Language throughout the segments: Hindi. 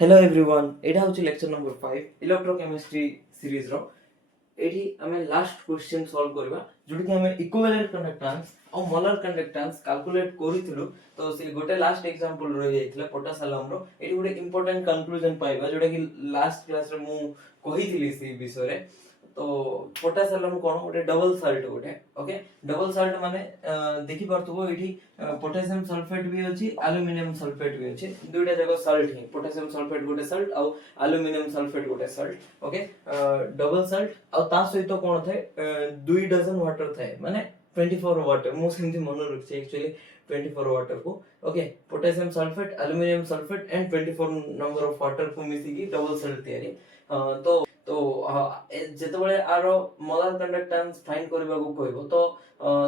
हेलो एवरीवन एटा होची लेक्चर नंबर 5 इलेक्ट्रोकेमिस्ट्री सीरीज रो एठी हमें लास्ट क्वेश्चन सॉल्व करबा जोटी कि हमें इक्विवेलेंट कंडक्टेंस और मोलर कंडक्टेंस कैलकुलेट करिथिलु। तो से गोटे लास्ट एग्जांपल रहि जायतिला पोटासियम रो एठी गोटे इंपोर्टेंट कंक्लूजन पाइबा जोटा कि लास्ट क्लास रे मु कहिथिली से विषय रे। तो पोटासियम कोन गोटे डबल साल्ट गोटे ओके डबल साल्ट माने देखि परथबो एठी पोटेशियम सल्फेट भी अछि एल्युमिनियम सल्फेट भी अछि दुइटा जगह साल्ट ही पोटेशियम सल्फेट गोटे साल्ट और एल्युमिनियम सल्फेट गोटे साल्ट ओके डबल साल्ट और ता सहित कोन थाए 2 डजन वाटर थाए माने 24 वाटर मु सेमति मन रखछि एक्चुअली 24 वाटर को okay potassium sulphate aluminium sulphate and 24 number of water को मिसी की डबल साल्ट तयारी तो जेतबेले आरो मोलर कंडक्टेंस फाइंड करबा को कहबो तो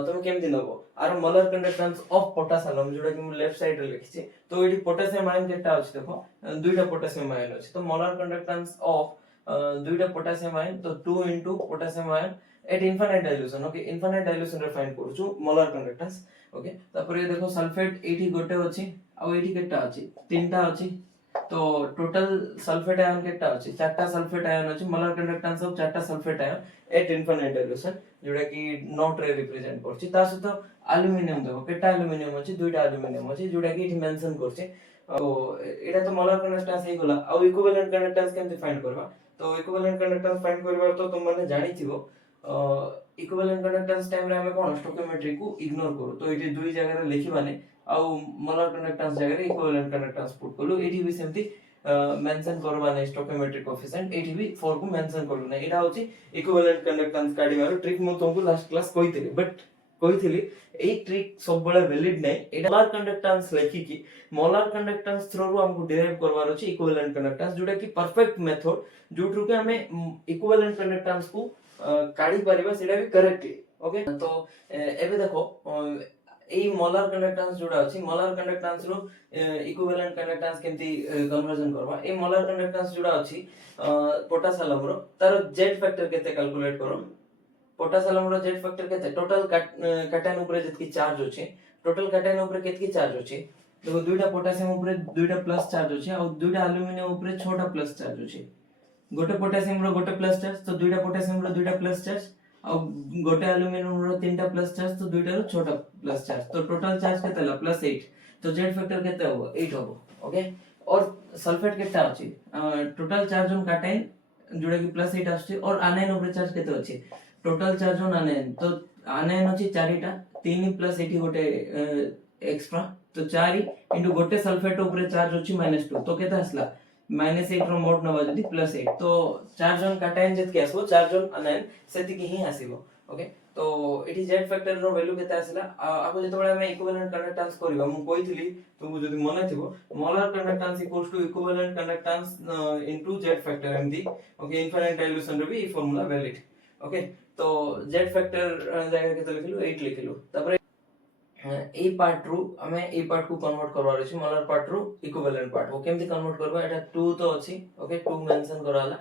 तुम केमति नबो आरो मोलर कंडक्टेंस ऑफ पोटासियम जोटा कि मु लेफ्ट साइड रे लिखछि। तो एडी पोटेशियम आयन केटा अछि देखो दुइटा पोटेशियम आयन अछि तो मोलर कंडक्टेंस ऑफ दुइटा पोटेशियम आयन तो 2 into potassium ion at infinite dilution okay infinite dilution रे फाइंड करछु मोलर कंडक्टेंस ओके तापर ये देखो सल्फेट एठी गोटे अछि आ एठी केटा अछि तीनटा अछि तो टोटल सल्फेट आयन केटा अछि चारटा सल्फेट आयन अछि मोलर कंडक्टेंस ऑफ चारटा sulphate ion at infinite dilution जोटा कि नोट रे रिप्रेजेंट करछि ता सहित एल्युमिनियम देखो केटा एल्युमिनियम अछि दुइटा एल्युमिनियम अछि जोटा कि एठी मेंशन करछि। तो एटा तो मोलर कंडक्टेंस हे गला आ इक्विवेलेंट कंडक्टेंस केमति फाइंड करबा तो इक्विवेलेंट कंडक्टेंस फाइंड करबा तो तुम माने जानि थिबो इक्विवेलेंट कंडक्टेंस टाइम रे हमें कोन स्टोकियोमेट्री को इग्नोर करू तो एठी दुई जगह रे लिखिबाने आ मोलर कंडक्टेंस जगह रे इक्विवेलेंट कंडक्टेंस पुट करू एठी भी सेमति मेंशन करबा नै स्टोकियोमेट्रिक कोएफिशिएंट एठी भी 4 को मेंशन करू नै एटा होची इक्विवेलेंट कंडक्टेंस काढिबार ट्रिक मु तुमको लास्ट क्लास कहितली बट कहितली ए ट्रिक सब बळे वैलिड नै एटा मोलर कंडक्टेंस लेखि कि मोलर कंडक्टेंस थ्रू रो हमको डिराइव करबार अछि इक्विवेलेंट कंडक्टेंस जोटा कि परफेक्ट मेथड जोठरु के हमें इक्विवेलेंट कंडक्टेंस को काढी परिबा सेटा भी करेक्टली ओके। तो एबे देखो ए मोलर कंडक्टेंस जोड़ा अछि मोलर कंडक्टेंस रो इक्विवेलेंट कंडक्टेंस केमति कन्वर्जन करबा ए मोलर कंडक्टेंस जोड़ा अछि पोटासियम रो तार जेड फैक्टर केते कैलकुलेट करो पोटासियम रो जेड फैक्टर केते टोटल कैटायन ऊपर जतकी चार्ज अछि टोटल कैटायन ऊपर केतकी चार्ज अछि देखो दुइटा पोटासियम ऊपर दुइटा प्लस चार्ज अछि और दुइटा एल्युमिनियम ऊपर छोटा प्लस चार्ज अछि गोटे पोटासियम रो गोटे प्लस चार्ज तो दुइटा पोटासियम रो दुइटा प्लस चार्ज और गोटे एल्युमिनियम रो तीनटा प्लस चार्ज तो दुइटा रो छोटा प्लस चार्ज तो टोटल चार्ज केते हला +8 तो जेड फैक्टर केते होबो 8 होबो ओके। और सल्फेट केते अछि टोटल चार्ज ऑन कैटायन जोडा कि +8 आछि और आनायन ऊपर चार्ज केते अछि टोटल चार्ज ऑन आनायन तो आनायन अछि 4टा 3 + 8 गोटे एक्स्ट्रा तो 4 इनटू गोटे सल्फेट ऊपर चार्ज अछि -2 तो केते आसला -8 रो मोड नबा जदी +8 तो चार्ज ऑन कैटायन जत के आसबो चार्ज ऑन आनायन सेति की ही आसीबो ओके। तो एठी जेड फैक्टर रो वैल्यू केते आसिला आको जते बळे हम इक्विवेलेंट कंडक्टेंस करबा मु कहितली तुमको जदी मने थिबो molar conductance equals to equivalent conductance into Z factor एमडी ओके इनफाइनाइट डाइल्यूशन रो भी ई फार्मूला वैलिड ओके। तो जेड फैक्टर जगह केते लिखिलु 8 लिखिलु तापर ए पार्ट रू हमें ए पार्ट को कन्वर्ट करवार अछि मोलर पार्ट रू इक्विवेलेंट पार्ट को केमति कन्वर्ट करबा एटा 2 तो अछि ओके 2 मेंशन कराला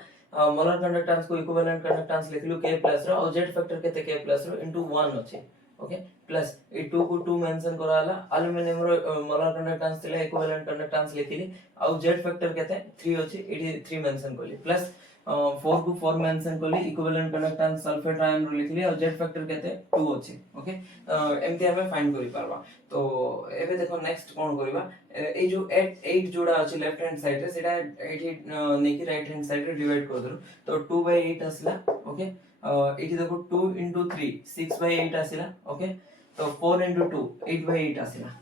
मोलर कंडक्टेंस को इक्विवेलेंट कंडक्टेंस लिखलु k प्लस रो और जेड फैक्टर केते k प्लस रो इनटू 1 अछि ओके प्लस ए 2 को 2 मेंशन कराला एल्युमिनियम रो मोलर कंडक्टेंस तिले इक्विवेलेंट कंडक्टेंस लिखिली और जेड फैक्टर केते 3 अछि एठी 3 मेंशन करली प्लस 4 को 4 मेंशन करली इक्विवेलेंट कंडक्टेंस सल्फेट आयन रो लिखली और जेड फैक्टर केते 2 अछि ओके एमती हमें फाइंड करि पारबा। तो एबे देखो नेक्स्ट कोन करबा ए जो 8 जोड़ा अछि लेफ्ट हैंड साइड रे सेटा एठी नेकी राइट हैंड साइड रे डिवाइड कर दरो तो 2/8 आसला ओके एठी देखो 2 * 3 6/8 आसला ओके तो 4 * 2 8/8 आसला।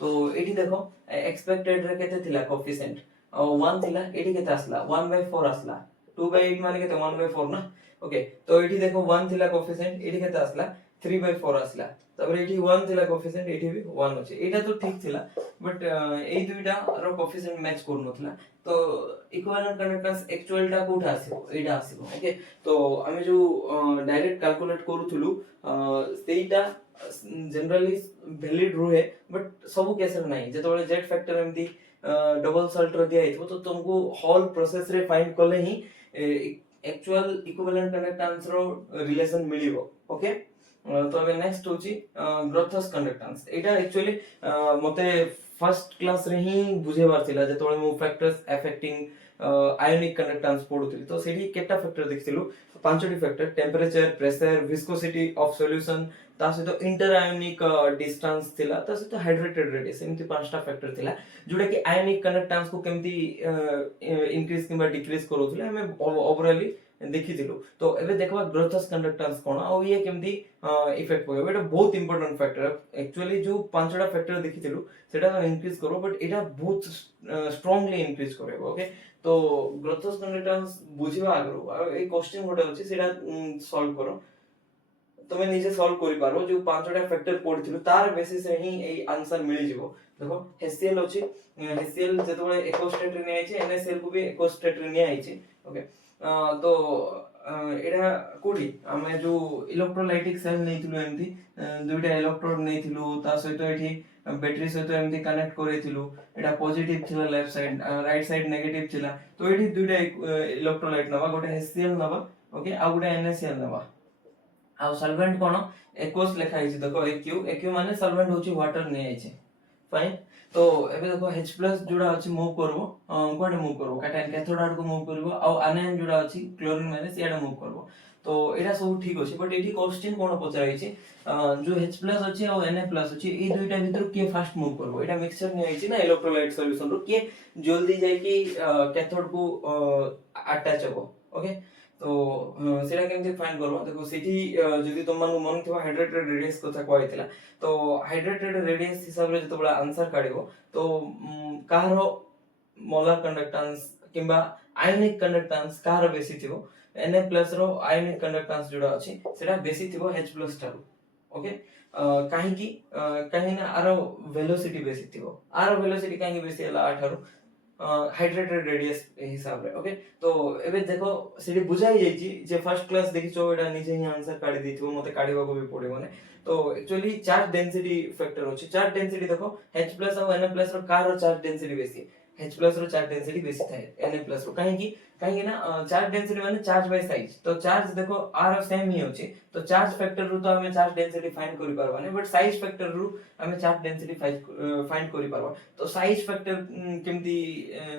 तो एठी देखो एक्सपेक्टेड रे केते थिला कोएफिशिएंट 1 थिला एठी केते आसला 1/4 आसला 2/8 माने केते 1/4 ना ओके। तो एठी देखो 1 थिला कोएफिशिएंट एठी केते आसला 3/4 आसला तबरे एठी 1 थिला कोएफिशिएंट एठी भी 1 अछि एटा तो ठीक थिला बट ए दुइटा रो कोएफिशिएंट मैच कर नथला तो इक्विवेलेंट कंडक्टेंस एक्चुअल टा कोठा आसीबो एटा आसीबो ओके। तो हमें जो डायरेक्ट कैलकुलेट करूथुलु सेटा जनरली वैलिड रुहे बट सब केस रे नाही जेतबेले जेड फैक्टर एमदी डबल सॉल्ट रो दिया हितबो तो तुमको होल प्रोसेस रे फाइंड करले ही एक्चुअल इक्विवेलेंट कंडक्टेंस रो रिलेशन मिलिबो ओके। तो अबे नेक्स्ट होची ग्रोथस कंडक्टेंस एटा एक्चुअली मते फर्स्ट क्लास रे ही बुझेबार थिला जेतोळे मु फैक्टर्स अफेक्टिंग आयोनिक कंडक्टेंस पढुथिली तो सेठी केटा फैक्टर देखिथिलु पांचटी factor temperature pressure viscosity of solution ता सहित इंटर आयोनिक डिस्टेंस थिला ता सहित हाइड्रेटेड रेडियस एमती पांचटा फैक्टर थिला जोटा कि आयोनिक कंडक्टेंस को केमती इंक्रीज किबा डिक्रीज करूथिले हमें ओवरऑली देखिथिलु तो एबे देखबा ग्रोथस कंडक्टेंस कोन आ ये केमती इफेक्ट पड़े एटा बहुत इंपोर्टेंट फैक्टर एक्चुअली जो पांचटा फैक्टर देखिथिलु सेटा तो इंक्रीज करो बट एटा बहुत स्ट्रांगली इंक्रीज करबो ओके तो ग्रोथस कंडक्टेंस बुझिबा आगरो आ ए क्वेश्चन गोटे अछि सेटा सॉल्व करो तमे निजे सॉल्व करि पारो जो पांचटा फैक्टर पढिथिलु तार बेसिस रे ही ए आंसर मिलि जिवो देखो HCl अछि HCl जेतोळे इको स्टेट रे नै छै NaCl को भी इको स्टेट रे नै आइछि ओके तो एटा कोडी हमें जो इलेक्ट्रोलाइटिक सेल नैथिलु एमती दुइटा इलेक्ट्रोड नैथिलु ता सहित एठी बैटरी सहित एमती कनेक्ट करैथिलु एटा पॉजिटिव थिला left side right side negative थिला तो एठी दुइटा इलेक्ट्रोलाइट नबा गोटे HCl नबा ओके आ गोटे NaCl नबा आ सॉल्वेंट कोन एक्वस लिखा हिची देखो AQ माने सॉल्वेंट होची वाटर नै आइছে फाइन तो एबे देखो H+ जोडा अछि मूव करबो कोडे मूव करबो कैटायन कैथोड आड को मूव करबो आ आनायन जोडा अछि क्लोरीन माइनस एडा मूव करबो तो एडा सब ठीक अछि बट एठी क्वेश्चन कोन पचारै छि जो H+ अछि आ Na+ अछि ई दुइटा भीतर के फास्ट मूव करबो एटा मिक्सचर नै आइछि ना इलेक्ट्रोलाइट सॉल्यूशन रो के जल्दी जाय कि कैथोड को अटैच हो ओके तो सेटा केमति फाइंड करबो देखो सिटी जदि तुम मानु मन थिबा हाइड्रेटेड रेडियस कथा कहैतिला तो हाइड्रेटेड रेडियस हिसाब रे जतो बडा आंसर काढिबो तो कारो मोलर कंडक्टेंस किंबा आयोनिक कंडक्टेंस कारो बेसी थिबो Na+ रो आयोनिक कंडक्टेंस जोडा अछि सेटा बेसी थिबो H+ टारो ओके काहे ना आरो वेलोसिटी बेसी थिबो आरो वेलोसिटी काहे बेसी हला 8 रो हाइड्रेटेड रेडियस हिसाब रे ओके तो एबे देखो सेठी बुझाई जाईची जे फर्स्ट क्लास देखिचो एटा निजे ही आंसर काढी दिथिबो मते काढीबा को भी पड़िबो ने तो एक्चुअली चार्ज डेंसिटी फैक्टर होची चार्ज डेंसिटी देखो H+ और Na+ रो कार चार्ज डेंसिटी बेसी H+ रो चार्ज डेंसिटी बेसी थाए Na+ रो काहे ना चार्ज डेंसिटी माने चार्ज बाय साइज तो चार्ज देखो आर सेम ही होची तो चार्ज फैक्टर रो तो हमें चार्ज डेंसिटी फाइंड करि परबा ने बट साइज फैक्टर रो हमें चार्ज डेंसिटी फाइंड करि परबा तो साइज फैक्टर केमती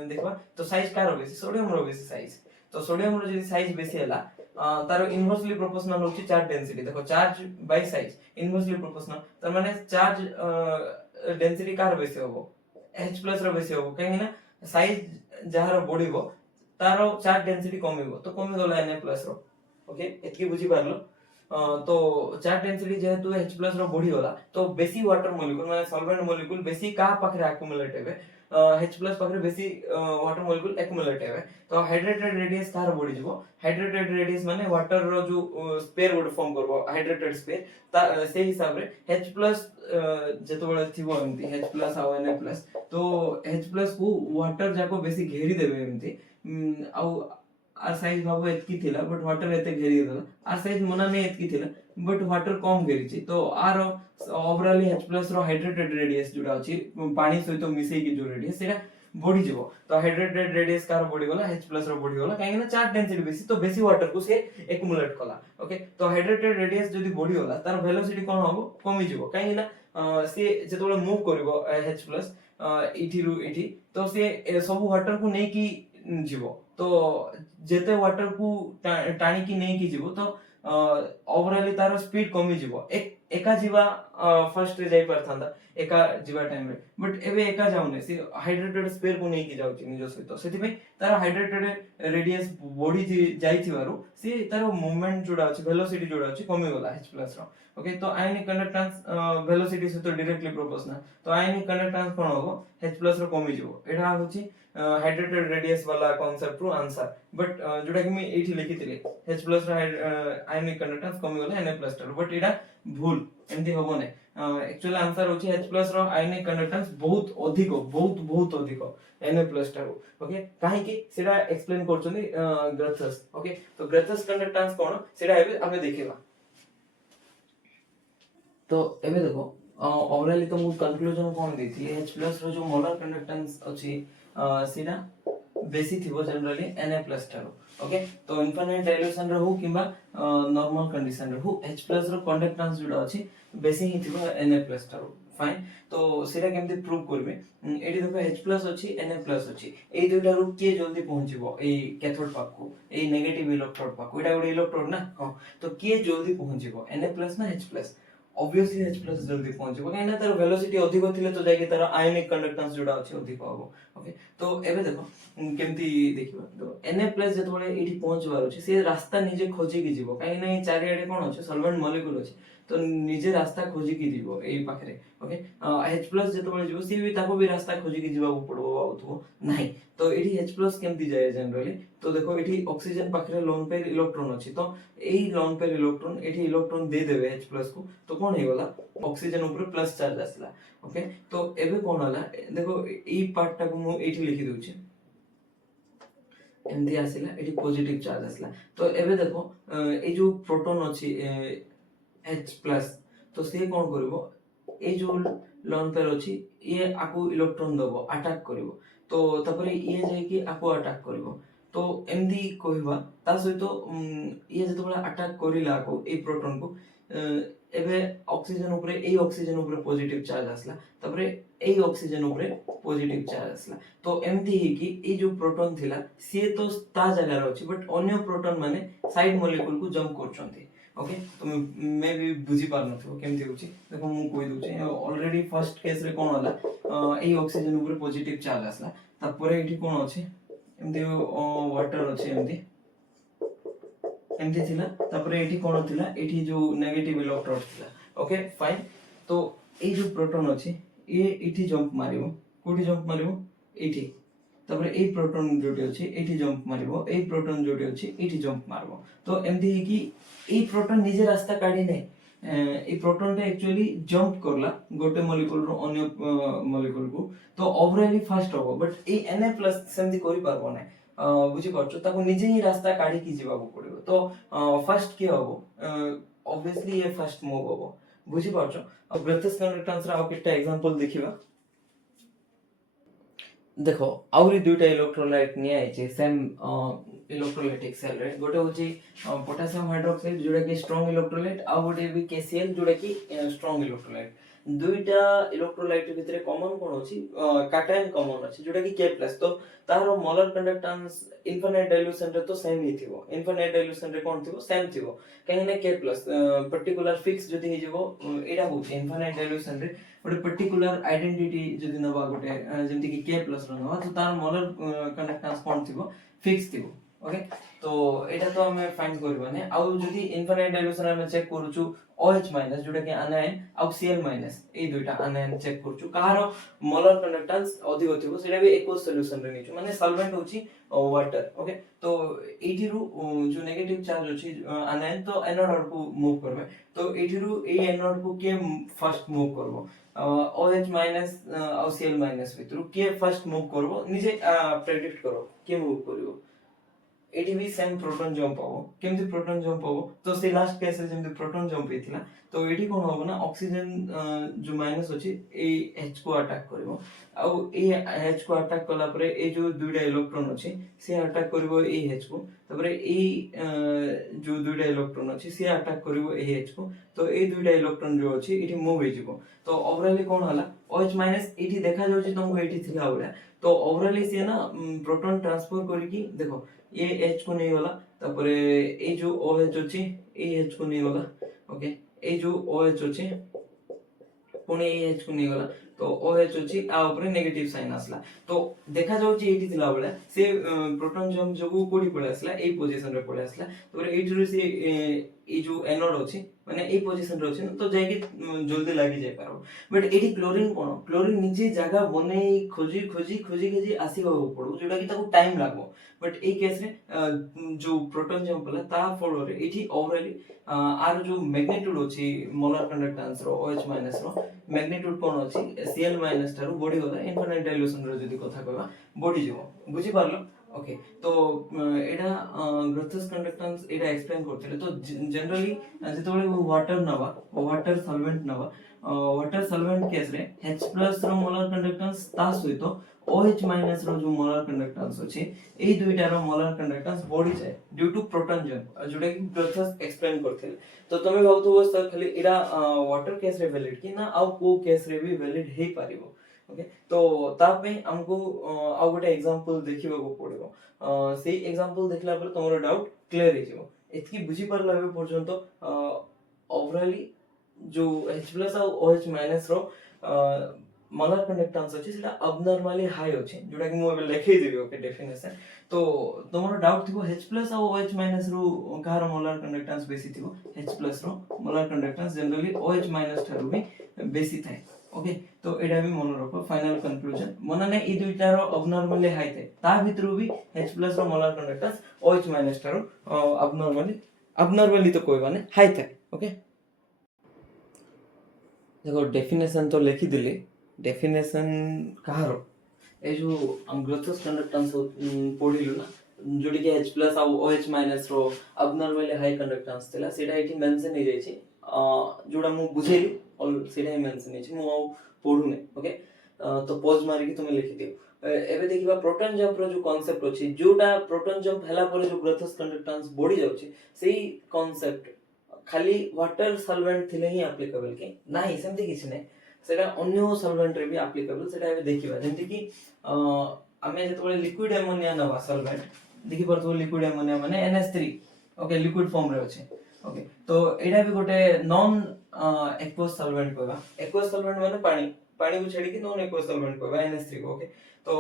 देखबा तो साइज कार बेसी सोडियम रो बेसी साइज तो सोडियम रो जे साइज बेसी हला तारो इनवर्सली प्रोपोर्शनल होची चार्ज डेंसिटी देखो charge by size inversely proportional त माने चार्ज डेंसिटी कार बेसी होबो H+ रो बेसी होबो काहे ना साइज जहार बढिबो तारो चार्ज डेंसिटी कमिबो तो कमी गला Na+ रो ओके एतकी बुझी पारलो तो चार्ज डेंसिटी जेहेतु H+ रो बढ़ी गला तो बेसी वाटर मॉलिक्यूल माने सॉल्वेंट मॉलिक्यूल बेसी का पाखरे एक्युमुलेट हेबे H+ पाखरे बेसी वाटर मॉलिक्यूल एक्युमुलेट हेबे तो हाइड्रेटेड रेडियस कार बढ़ी जिवो हाइड्रेटेड रेडियस माने वाटर रो जो स्पेयर वुड फॉर्म करबो हाइड्रेटेड स्पेयर ता से हिसाब रे H+ जेतबेले थिबो एमती H+ आ Na+ तो H+ को वाटर जाको बेसी घेरी देबे एमती आउ आर साइज भाबो एतकी थिला बट वाटर एते घेरी देला आर साइज मना नै एतकी थिला बट वाटर कम घेरी छि तो आर ओवरऑली H+ रो हाइड्रेटेड रेडियस जोडा अछि पानी सहित मिसै की जो रेडियस सेटा बढ़ी जिवो तो हाइड्रेटेड रेडियस कार बढ़ी गला H+ रो बढ़ी गला काहे ना चार्ज डेंसिटी बेसी तो बेसी वाटर को से एक्युमुलेट कला ओके तो हाइड्रेटेड रेडियस जदी बढ़ी गला तार वेलोसिटी कोन होबो कमी जिवो काहे ना से जेतोले मूव करबो H+ इठी रु इठी तो से सब वाटर को नै की जीवो तो जेते वाटर को टाणी की नै की जीवो तो ओवरऑली तार स्पीड कमी जीवो एका जीवा फर्स्ट रे जाई परथांदा एका जीवा टाइम रे बट एबे एका जाउने से हाइड्रेटेड स्पेयर को नै की जाउची निजो सहित सेति में तार हाइड्रेटेड रेडियस बॉडी जाई थिवारु से तार मूवमेंट जोडा अछि वेलोसिटी जोडा अछि कमी गला H+ रो ओके तो आयनिक कंडक्टेंस वेलोसिटी से तो डायरेक्टली प्रोपोर्शनल तो आयनिक कंडक्टेंस कोन होबो H+ रो कमी जीवो एटा होची हाइड्रेटेड रेडियस वाला कांसेप्ट रो आंसर बट जोडा कि मैं एठी लिखितिले H+ रो आयनिक कंडक्टेंस कमी गला Na+ रो बट एटा भूल एंती होबो नै एक्चुअल आंसर होची H+ रो आयनिक कंडक्टेंस बहुत अधिक Na+ रो ओके काहे कि सेटा एक्सप्लेन करछनी ग्रेथस ओके तो ग्रेथस कंडक्टेंस कोन सेटा एबे हमें देखिबा तो एबे देखो ओवरऑली तो मु कंक्लूजन कोन देथि H+ रो जो मोलर कंडक्टेंस अछि सेटा बेसी थिबो जनरली Na+ टारो ओके तो इनफाइनाइट डाइल्यूशन रो किबा नॉर्मल कंडीशन रो H+ रो कंडक्टेंस जोडा अछि बेसी ही थिबो Na+ टारो फाइन तो सेटा केमती प्रूव करबे एठी देखो H+ अछि Na+ अछि ए दुइटा रु के जल्दी पहुंचबो ए कैथोड पाखो ए नेगेटिव इलेक्ट्रोड पाखो एटा गोटे इलेक्ट्रोड ना हां तो के जल्दी पहुंचबो Na+ ना H+ ऑब्वियसली H+ जल्दी पहुंचबो काहे ना तार वेलोसिटी अधिक थिले तो जाके तार आयनिक कंडक्टेंस जोडा अछि अधिक हबो ओके तो एबे देखो केमती देखिबा तो Na+ जतबळे एठी पहुंचबार अछि से रास्ता निजे खोजी कि जीवो काहे ना चारि आडे कोन अछि सॉल्वेंट मॉलिक्यूल अछि तो निजे रास्ता खोजी कि जीवो एई पाखरे ओके H+ जतबळे जीवो सी भी ताको भी रास्ता खोजी कि जीवा पड़बो आउथो नाही तो एठी H+ केमती जाय जनरली तो देखो एठी ऑक्सीजन पाखरे लोन पेयर इलेक्ट्रॉन अछि तो एई लोन पेयर इलेक्ट्रॉन एठी इलेक्ट्रॉन दे देबे H+ को तो कोन हे गला ऑक्सीजन ऊपर प्लस चार्ज आसला ओके तो एबे कोन हला देखो एई पार्ट टा को मु एठी लिखि दोछि एमदी आसिला एठी पॉजिटिव चार्ज आसला तो एबे देखो ए जो प्रोटॉन अछि H+ तो से कोन करबो ए जो लोन पेयर अछि ये आकु इलेक्ट्रॉन दबो अटैक करबो तो तपरे ये जाय कि आकु अटैक करबो तो एमदी कहबा ता सहितो ये जतबेला अटैक करिला आकु ए प्रोटॉन को एबे ऑक्सीजन ऊपर ए ऑक्सीजन ऊपर पॉजिटिव चार्ज आसला तपरे ए ऑक्सीजन ऊपर पॉजिटिव चार्ज आसला तो एमदी ही कि ए जो प्रोटॉन थिला से तो ता जगह रे अछि बट अन्य प्रोटॉन माने साइड मॉलिक्यूल को जंप करछन्ती ओके तो मे भी बुझी पार नथो केमती होची देखो मु कोइ दोचे ऑलरेडी फर्स्ट केस रे कोन होला ए ऑक्सीजन ऊपर पॉजिटिव चार्ज आसला तपरे एठी कोन अछि एमदी वाटर अछि एमदी एमदी थिला तपरे एठी कोन थिला एठी जो नेगेटिव इलेक्ट्रोड थिला ओके फाइन तो ए जो प्रोटॉन अछि ए एठी जंप मारिबो कोठी जंप मारिबो एठी तपरे ए प्रोटॉन जोटी अछि एठी जंप मारिबो ए प्रोटॉन जोटी अछि एठी जंप मारबो तो एमदी कि ए प्रोटॉन निजे रास्ता काढी नै ए प्रोटॉन टा एक्चुअली जंप करला गोटे मॉलिक्यूल रो अन्य मॉलिक्यूल को तो ओवरऑली फास्ट होबो बट ए Na+ सेमदी करि पारबो नै बुझी पाछो ताको निजे ही रास्ता काढी कि जीवा पड़िबो तो फर्स्ट के हबो ऑब्वियसली ये फर्स्ट मूव हबो बुझी पाछो अब ब्रेथलेस कंडक्टेंस रा आउ किटा एग्जांपल देखिबा देखो आउरी दुइटा इलेक्ट्रोलाइट निया आइचे सेम इलेक्ट्रोलाइटिक सेल रे गोटे होची पोटेशियम हाइड्रोक्साइड जोडा कि स्ट्रांग इलेक्ट्रोलाइट आ गोटे भी KCl जोडा कि स्ट्रांग इलेक्ट्रोलाइट दुइटा इलेक्ट्रोलाइट भितरे कॉमन कोन होची कैटायन कॉमन अछि जोडा कि K+ तो तारो मोलर कंडक्टेंस इनफिनिट डाइल्यूशन रे तो सेम ही थिबो इनफिनिट डाइल्यूशन रे कोन थिबो सेम थिबो काहे ने K+ पर्टिकुलर फिक्स जदी हे जबो एडा होची इनफिनिट डाइल्यूशन रे गोटे पर्टिकुलर आइडेंटिटी जदी नबा गोटे जेमति कि K+ रो नबा तो तार मोलर कंडक्टेंस कोन थिबो फिक्स थिबो ओके तो एटा तो हमें फाइंड करबा ने आ जदी इनफिनिट डाइल्यूशन हमें चेक करूछु OH- जोटा कि आनायन आ Cl- ए दुइटा आनायन चेक करछु कहारो मोलर कंडक्टेंस अधिक थिबो सेटा भी एको सॉल्यूशन रे निछु माने सॉल्वेंट होची वाटर ओके तो एठी रु जो नेगेटिव चार्ज होची आनायन तो एनोड आउट को मूव करबे तो एठी रु ए एनोड को के फर्स्ट मूव करबो OH- आ Cl- भितरु के फर्स्ट मूव करबो निजे प्रेडिक्ट करो के मूव करिवो एठी भी सेम प्रोटॉन जंप हो केमति प्रोटॉन जंप हो तो से लास्ट केस रे जेमति प्रोटॉन जंप हेतिला तो एठी कोन होबो ना ऑक्सीजन जो माइनस अछि ए H को अटैक करबो आ ए H को अटैक कला परे ए जो दुइटा इलेक्ट्रॉन अछि से अटैक करबो ए H को तबरे ए जो दुइटा इलेक्ट्रॉन अछि से अटैक करबो ए H को तो ए दुइटा इलेक्ट्रॉन जो अछि एठी मूव हे जिवो तो ओवरऑली कोन हला OH- एठी देखा जाउछि तुमको एठी थिला ओला तो ओवरऑली से ना प्रोटॉन ट्रांसफर करिकि देखो ये H को नहीं होला तापरे ए जो OH अछि ए H को नहीं होला ओके ए जो OH अछि पुणे ए H को नहीं होला तो OH अछि आ ऊपर नेगेटिव साइन आसला तो देखा जाउ जे एठी थिला बेला से प्रोटॉन जंप जगु कोडी पळे आसला ए पोजीशन रे पळे आसला तापरे एठी रे से ए जो एनोड अछि माने ए पोजीशन रे अछि तो जाय कि जल्दी लागि जाय पारो बट एठी क्लोरीन कोन क्लोरीन निजे जगह बने खोजी आसी गो पड़ो जोटा कि ताको टाइम लागो बट ए केस रे जो प्रोटॉन जंप होला ता फॉलो रे एठी ओवरऑली आर जो मैग्नीट्यूड अछि मोलर कंडक्टेंस रो OH- रो मैग्नीट्यूड कोन अछि Cl- तारो बॉडी होला इनफिनिट डाइल्यूशन रो जदी कथा कहबा बॉडी जीवो बुझी पारलो ओके तो एडा ग्रोथस कंडक्टेंस एडा एक्सप्लेन करथिले तो जनरली जेतबेले वाटर नबा वाटर सॉल्वेंट नबा वाटर सॉल्वेंट केस रे H+ रो मोलर कंडक्टेंस ता सहित OH- रो जो मोलर कंडक्टेंस अछि एई दुईटा रो मोलर कंडक्टेंस बढ़ी जाय ड्यू टू प्रोटॉन जंप जोटा कि ग्रोथस एक्सप्लेन करथिले। तो तमे भाबथुबो सर खाली इडा वाटर केस रे वैलिड कि ना आउ को केस रे भी वैलिड हे पारिबो। ओके तो ता पे हमको आउ गोटे एग्जांपल देखिबा को पड़िबो। सेही एग्जांपल देखला पर तमरो डाउट क्लियर हे जिवो। एतकी बुझी परला बे पर्यंत ओवरऑली जो H+ और OH- रो मोलर कंडक्टेंस अछि सेटा अबनॉर्मली हाई अछि जोटा कि मु एबे लिखै देबी ओके डेफिनेशन। तो तमरो डाउट थिबो H+ और OH- रो कार मोलर कंडक्टेंस बेसी थिबो H+ रो मोलर कंडक्टेंस जनरली OH- ठारू भी बेसी थाए। ओके तो एडा भी मन रखो फाइनल कंक्लूजन मन ने ई दुईटा रो अबनॉर्मली हाई थाए ता भितरु भी H+ रो मोलर कंडक्टेंस OH- ठारू अबनॉर्मली तो कोई माने हाई थाए। ओके देखो डेफिनेशन तो लिखि दिली डेफिनेशन कहारो ए जो ग्रोथस कंडक्टेंस पढिलु ना जोडी के H+ और OH- रो अबनॉर्मली हाई कंडक्टेंस थिला सेटा एठी मेंशन हे जाय छै जोडा मु बुझेली और सेटा ही मेंशन हे छै मु आ पढुने। ओके तो पॉज मारि के तुमे लिखि दियो। एबे देखिबा प्रोटॉन जंप रो जो कांसेप्ट अछि जोटा प्रोटॉन जंप हला पर जो ग्रोथस कंडक्टेंस बढ़ी जाउ छै सेही कांसेप्ट खाली वाटर सॉल्वेंट थिले ही एप्लीकेबल के नाही सेमति किछ नै सेटा अन्य सॉल्वेंट रे भी एप्लीकेबल सेटा एबे देखिबा जेंति कि आमे जतबे लिक्विड अमोनिया नवा सॉल्वेंट देखि परथो लिक्विड अमोनिया माने NH3 ओके लिक्विड फॉर्म रे अछि। ओके तो एडा भी गोटे नॉन एक्वस सॉल्वेंट कहबा एक्वस सॉल्वेंट माने पानी पानी को छेड़ी कि नॉन एक्वस सॉल्वेंट कहबा NH3 को। ओके तो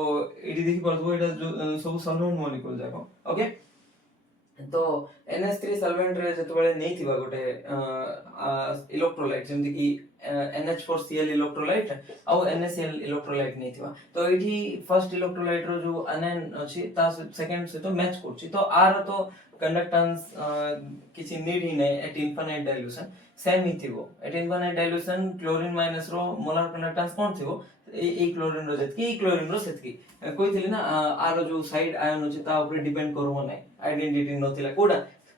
एडी देखि परथो एडा जो सब सॉल्वेंट मॉलिक्यूल जाको। ओके तो NH3 सॉल्वेंट रे जतबे नै थिबा गोटे इलेक्ट्रोलाइट जेंति कि NH4Cl इलेक्ट्रोलाइट और NaCl इलेक्ट्रोलाइट नै थिबा तो एठी फर्स्ट इलेक्ट्रोलाइट रो जो आयन अछि ता सेकंड से तो मैच करछि तो आर तो कंडक्टेंस किछि नीड ही नै एट इनफिनिट डाइल्यूशन सेम ही थिबो at infinite dilution chlorine minus रो मोलर कंडक्टेंस कोन थिबो ए क्लोरीन रो जतकी ए क्लोरीन रो सेतकी कोइथिली ना आर जो साइड आयन अछि ता ऊपर डिपेंड करबो नै आइडेंटिटी नथिला कोडा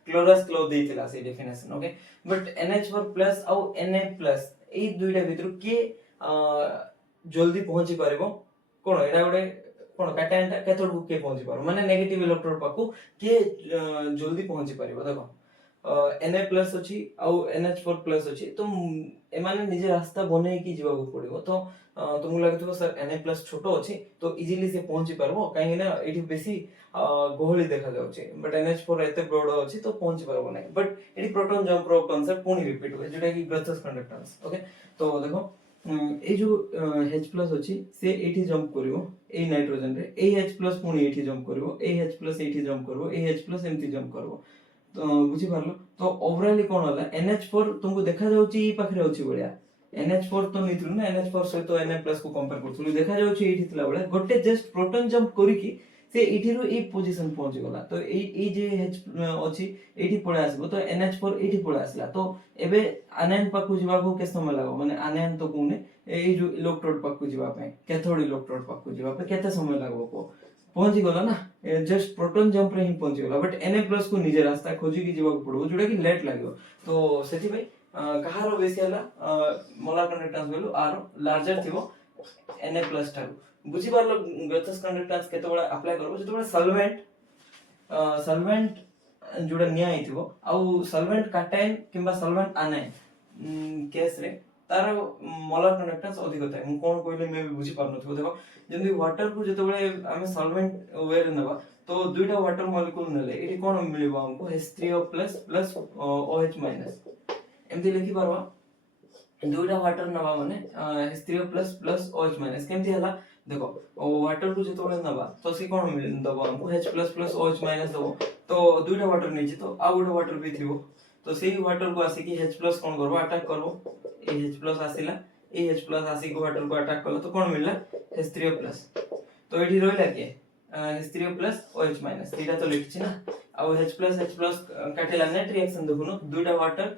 क्लोरस क्लो देथिला से डेफिनेशन। ओके बट NH4+ और Na+ ए दुईटा भितर के जल्दी पहुंची पारिबो कोन एडा गोटे कोन कैटायन ता कैथोड को के पहुंची पारो माने नेगेटिव इलेक्ट्रोड पाकू के जल्दी पहुंची पारिबो देखो Na+ अछि और NH4+ अछि तो ए माने निजे रास्ता बने की जीवा को पड़िबो तो तुमको लागथो सर Na+ छोटो अछि तो इजीली से पहुंची पारबो काहे ना एठी बेसी गोहली देखा जाउ छै बट NH4 एते ब्रॉड अछि तो पहुंची पारबो नै बट एठी प्रोटॉन जंप रो कांसेप्ट पुनी रिपीट होय जेटा कि ग्रोथस कंडक्टेंस। ओके तो देखो ए जो H+ अछि से एठी जंप करिवो ए नाइट्रोजन रे ए H+ पुनी एठी जंप करिवो ए H+ एठी जंप करबो ए H+ एमती जंप करबो तो बुझी पारलो तो ओवरऑली कोन होला NH4 तुमको देखा जाउची ई पाखरे अछि बढिया NH4 तो निथुन ना NH4 सहित Na+ को कंपेयर करथुलु देखा जाउची एठी थिला बढिया गोटे जस्ट प्रोटॉन जंप करिकी से एठी रो ए पोजीशन पहुंच गला तो ए जे H अछि एठी पळे आसीबो तो NH4 एठी पळे आसला तो एबे आनायन पाकु जिबा को के समय लागो माने आनायन तो कोने ए जो इलेक्ट्रोड पाकु जिबा पे कैथोड इलेक्ट्रोड पाकु जिबा पे केते समय लागो को पहुंची गला ना जस्ट प्रोटॉन जंप रे ही पहुंची गला बट Na+ को निजे रास्ता खोजी की जिबा को पड़ो जोडा कि लेट लागो तो सेति भाई कहारो बेसी हला molar conductance value are larger थिबो Na+ ठारू बुझी पारलो ग्रोथस कंडक्टेंस केते बडा अप्लाई करबो जते बडा सॉल्वेंट जोडा निया हिथिबो आउ सॉल्वेंट कैटायन किबा सॉल्वेंट आनायन केस रे तार मोलर कंडक्टेंस अधिक थाए मु कोन कहले मे भी बुझी पारनो थिबो देखो जंदी वाटर को जते बडे हमें सॉल्वेंट वे रे नबा तो दुईटा वाटर मॉलिक्यूल नले एठी कोन मिलिबो हमको H3O+ OH- एमती लिखि पारबा दुईटा वाटर नबा माने H3O+ OH- केमती हला देखो वाटर को जते बडे नबा तो से कोन मिल दबो हमको H++ OH- दबो तो दुईटा वाटर नीचे तो आ गोटे वाटर भी थिबो तो सेही वाटर को आसी की H+ कोन करबो अटैक करबो ए H+ आसीला ए H+ आसी को वाटर को अटैक करला तो कोन मिलला H3O+ तो एठी रोइला के H3O+ OH- तीटा तो लिखछि ना आ H++ काटेला नेट रिएक्शन देखुनो दुईटा वाटर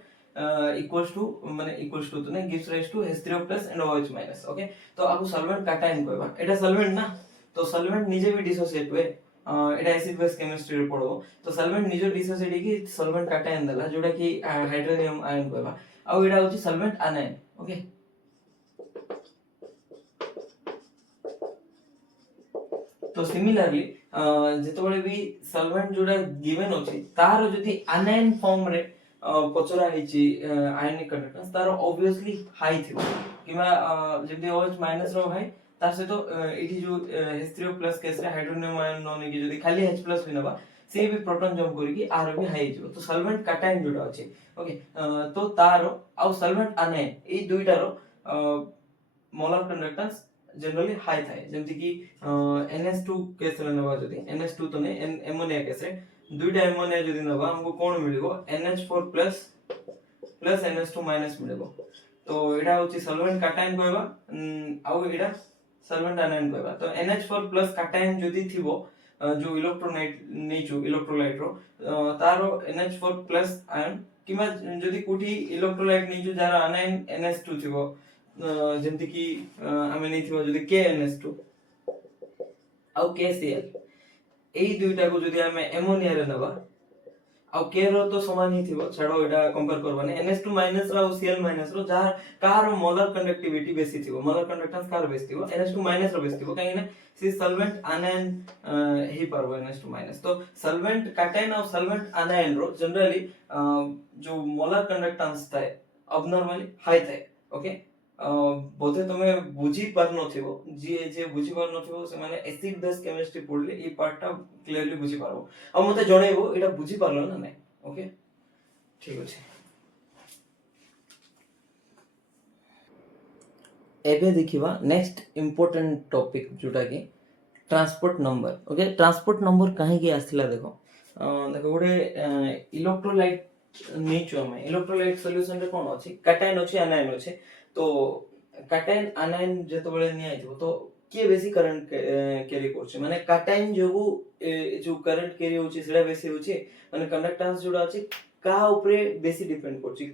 इक्वल्स टू माने इक्वल्स टू तो नै gives rise to H3O+ and OH-। Okay तो आबु सॉल्वेंट कैटायन कहबा एटा सॉल्वेंट ना तो सॉल्वेंट निजे भी डिसोसिएट हुए एटा एसिड बेस केमिस्ट्री रे पढो तो सॉल्वेंट निजे डिसोसिएट की सॉल्वेंट कैटायन देला जोटा कि हाइड्रोनियम आयन कहबा आ एटा होची सॉल्वेंट आनायन। ओके तो सिमिलरली जेतबेले भी सॉल्वेंट जोड़ा गिवन अछि तार जदी अनायन फॉर्म रे पचरा हिची आयनिक कंडक्टेंस तार ऑब्वियसली हाई थिबो किबा जदी OH माइनस रो हाई तार से तो एठी जो H3O प्लस केस रे हाइड्रोनियम आयन न ने जदी खाली H प्लस भी नबा से भी प्रोटॉन जंप करी कि आर भी हाई जिवो तो सॉल्वेंट कटायन जोड़ा अछि ओके तो तार आ सॉल्वेंट अनायन ए दुईटा रो मोलर कंडक्टेंस जनरली हाई थाए जेमति कि NH2 केस रे नबा जदी NH2 तो ने एमोनिया केस रे दुईटा एमोनिया जदी नबा हमको कोन मिलिबो NH4 plus plus NH2 minus मिलिबो तो एडा होची सॉल्वेंट कटायन कहबा आउ एडा सॉल्वेंट अनायन कहबा तो NH4 प्लस कटायन जदी थिबो जो इलेक्ट्रोनाइट नेचु इलेक्ट्रोलाइट रो तारो NH4 प्लस आयन किमा जदी कोठी इलेक्ट्रोलाइट नेचु जारा अनायन NH2 थिबो जेमति कि आमे नै थिबो जदी KNH2 आउ KCl एई दुईटा को जदी आमे एमोनिया रे नबा आउ के रो तो समान ही थिबो छाडो एटा कंपेयर करबाने NH2 माइनस रो Cl माइनस रो जार कार मोलर कंडक्टिविटी बेसी थिबो मोलर कंडक्टेंस कार बेसी थिबो NH2 माइनस रो बेसी थिबो काहे ना सी सॉल्वेंट अनायन ही परबो NH2 माइनस तो सॉल्वेंट कटायन और सॉल्वेंट अनायन रो जनरली जो मोलर कंडक्टेंस थाए अबनॉर्मली हाई थाए ओके बोधे तुमे बुझी पार नथिबो जे बुझी पार नथिबो से माने एसिड बेस केमिस्ट्री पढले ई पार्टटा क्लियरली बुझी पारबो आ मते जणेबो एटा बुझी पारलो ना नै ओके ठीक अछि एबे देखिबा नेक्स्ट इंपोर्टेंट टॉपिक जोटा कि transport number okay transport number काहे कि आसिला देखो देखो गोटे इलेक्ट्रोलाइट नेचु हमें इलेक्ट्रोलाइट सॉल्यूशन रे कोन अछि कटायन अछि अनायन अछि तो कटायन अनायन जेतबेले नि आइथबो तो के बेसी करंट कैरी करछ माने कटायन जोगु जो करंट कैरी होछि सेडा बेसी होछि माने कंडक्टेंस जोडा अछि का ऊपर बेसी डिपेंड करछि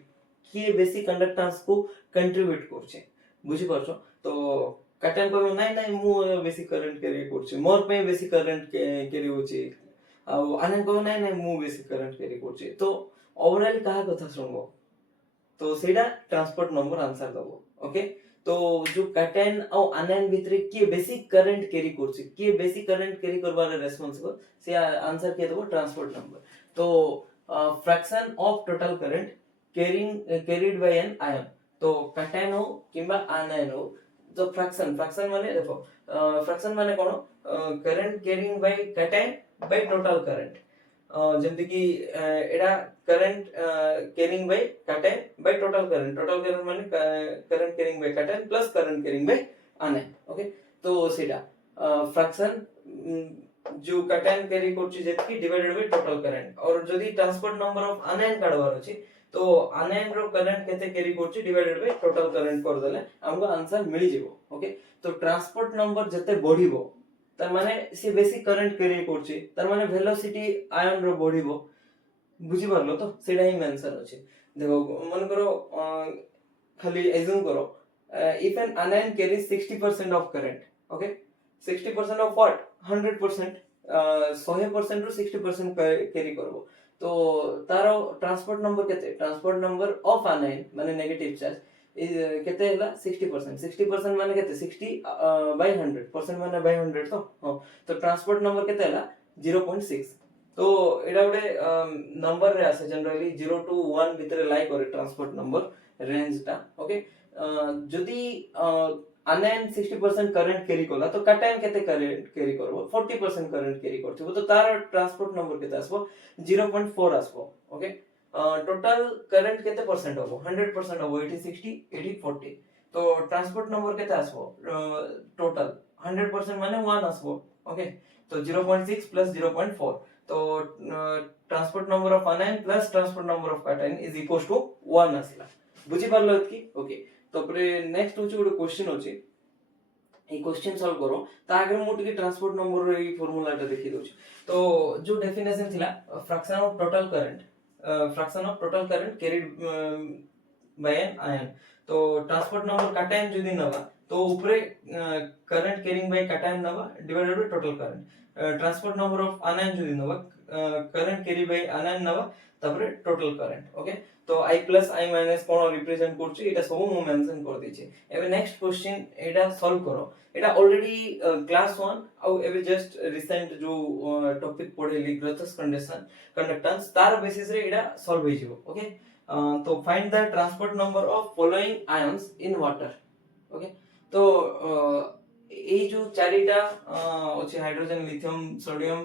के बेसी कंडक्टेंस को कंट्रीब्यूट करछ बुझि परछो तो कटायन को नै नै मु बेसी करंट कैरी करछ मोर पे बेसी करंट कैरी होछि आ अनायन को नै नै मु बेसी करंट कैरी करछ तो ओवरऑल कहा कथा सुनबो तो सेडा ट्रांसपोर्ट नंबर आंसर दबो ओके तो जो कटायन और अनायन भितरे के बेसी करंट कैरी करछ के बेसी करंट कैरी करबार रिस्पांसिबल से आंसर के दबो ट्रांसपोर्ट नंबर तो fraction of total current carried by an ion तो कटायन हो किबा अनायन हो तो फ्रैक्शन माने देखो फ्रैक्शन माने कोन current carrying by cation by total current जेमति कि एडा current carrying by cation by total current माने current carrying by cation plus current carrying by anion okay तो सेटा फ्रैक्शन जो कटायन कैरी करछि जेतकी डिवाइडेड बाय टोटल करंट और जदी ट्रांसपोर्ट नंबर ऑफ अनायन काढवार अछि तो अनायन रो करंट केते कैरी करछि डिवाइडेड बाय टोटल करंट कर देले हमको आंसर मिलि जेबो ओके तो ट्रांसपोर्ट नंबर जते बढ़िबो तार माने से बेसी करंट कैरी करछि तार माने वेलोसिटी आयन रो बढ़िबो बुझि परलो तो सेडा ही आंसर अछि देखो मन करो खाली एज्यूम करो if N anion carries 60% of current okay 60% of what 100% 100% row 60% carry करबो तो तारो ट्रांसपोर्ट नंबर केते ट्रांसपोर्ट नंबर ऑफ anion माने नेगेटिव चार्ज केते हला 60% माने केते 60 by 100% माने by 100 तो ट्रांसपोर्ट नंबर केते हला 0.6 तो एडा गोटे नंबर रे आसे जनरली 0 to 1 भितरे लाई करे ट्रांसपोर्ट नंबर रेंज ता ओके जदी anion 60% करंट कैरी करला तो कटायन केते करंट कैरी करबो 40% करंट कैरी करथिबो तो तार ट्रांसपोर्ट नंबर केते आसबो 0.4 आसबो ओके टोटल करंट केते परसेंट होबो 100% होबो 80 60 80 40 तो ट्रांसपोर्ट नंबर केते आसबो टोटल 100% माने 1 आसबो ओके तो 0.6 प्लस 0.4 तो transport number of anion plus transport number of cation is equals to 1 आसला बुझी पारलो की ओके तो परे नेक्स्ट होची गोटे क्वेश्चन होची ए क्वेश्चन सॉल्व करो ता आगे मु टिके ट्रांसपोर्ट नंबर रो ए फार्मूलाटा देखि दोची तो जो डेफिनेशन थिला fraction of total current carried by an ion तो ट्रांसपोर्ट नंबर कटायन जदी नबा तो ऊपरे करंट कैरिंग बाय कटायन नबा divided by total current transport number of anion जदी नबा करंट कैरी बाय anion नबा तापर टोटल करंट ओके तो I प्लस I माइनस कोन रिप्रेजेंट करछि एटा सब मु मेंशन कर दै छी एबे नेक्स्ट क्वेश्चन एटा सॉल्व करो एटा ऑलरेडी क्लास 1 और एबे जस्ट रिसेंट जो टॉपिक पढेली ग्रोथस कंडीशन कंडक्टेंस तार बेसिस रे एटा सॉल्व होई जिवो ओके तो find the transport number of following ions in water okay तो এই जो चारिटा अछि हाइड्रोजन लिथियम सोडियम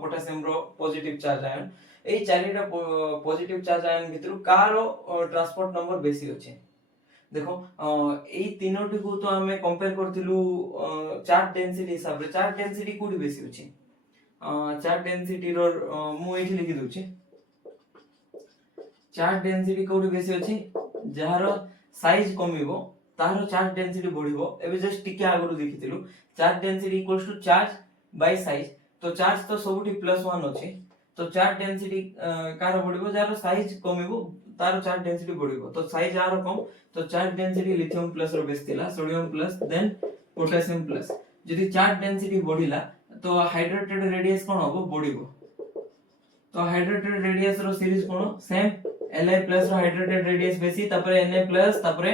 पोटेशियम रो पॉजिटिव चार्ज आयन এই চারিটা পজিটিভ চার্জ আয়ন ভিতর কার ট্রান্সপোর্ট নম্বর বেশি আছে দেখো এই তিনোটি কো তো আমি কম্পেয়ার করতিলু চার্জ ডেনসিটি হিসাবে চার্জ ডেনসিটি কোডি বেশি আছে চার্জ ডেনসিটি रो মু এইটি লিখি দউছি চার্জ ডেনসিটি কোডি বেশি আছে যাହାର সাইজ কমিবো तार चार्ज डेंसिटी बढ़िबो एबे जस्ट टिके आगरु देखितिलु charge density equals to charge by size तो चार्ज तो सबुठी +1 अछि तो चार्ज डेंसिटी कार बढ़िबो जार साइज कमिबो तार चार्ज डेंसिटी बढ़िबो तो साइज आर कम तो चार्ज डेंसिटी लिथियम प्लस रो बेस थिला sodium plus then potassium plus जदि चार्ज डेंसिटी बढ़िला तो हाइड्रेटेड रेडियस कोन होबो बढ़िबो तो हाइड्रेटेड रेडियस रो सीरीज कोन सेम Li प्लस रो हाइड्रेटेड रेडियस बेसी तापरे Na प्लस तापरे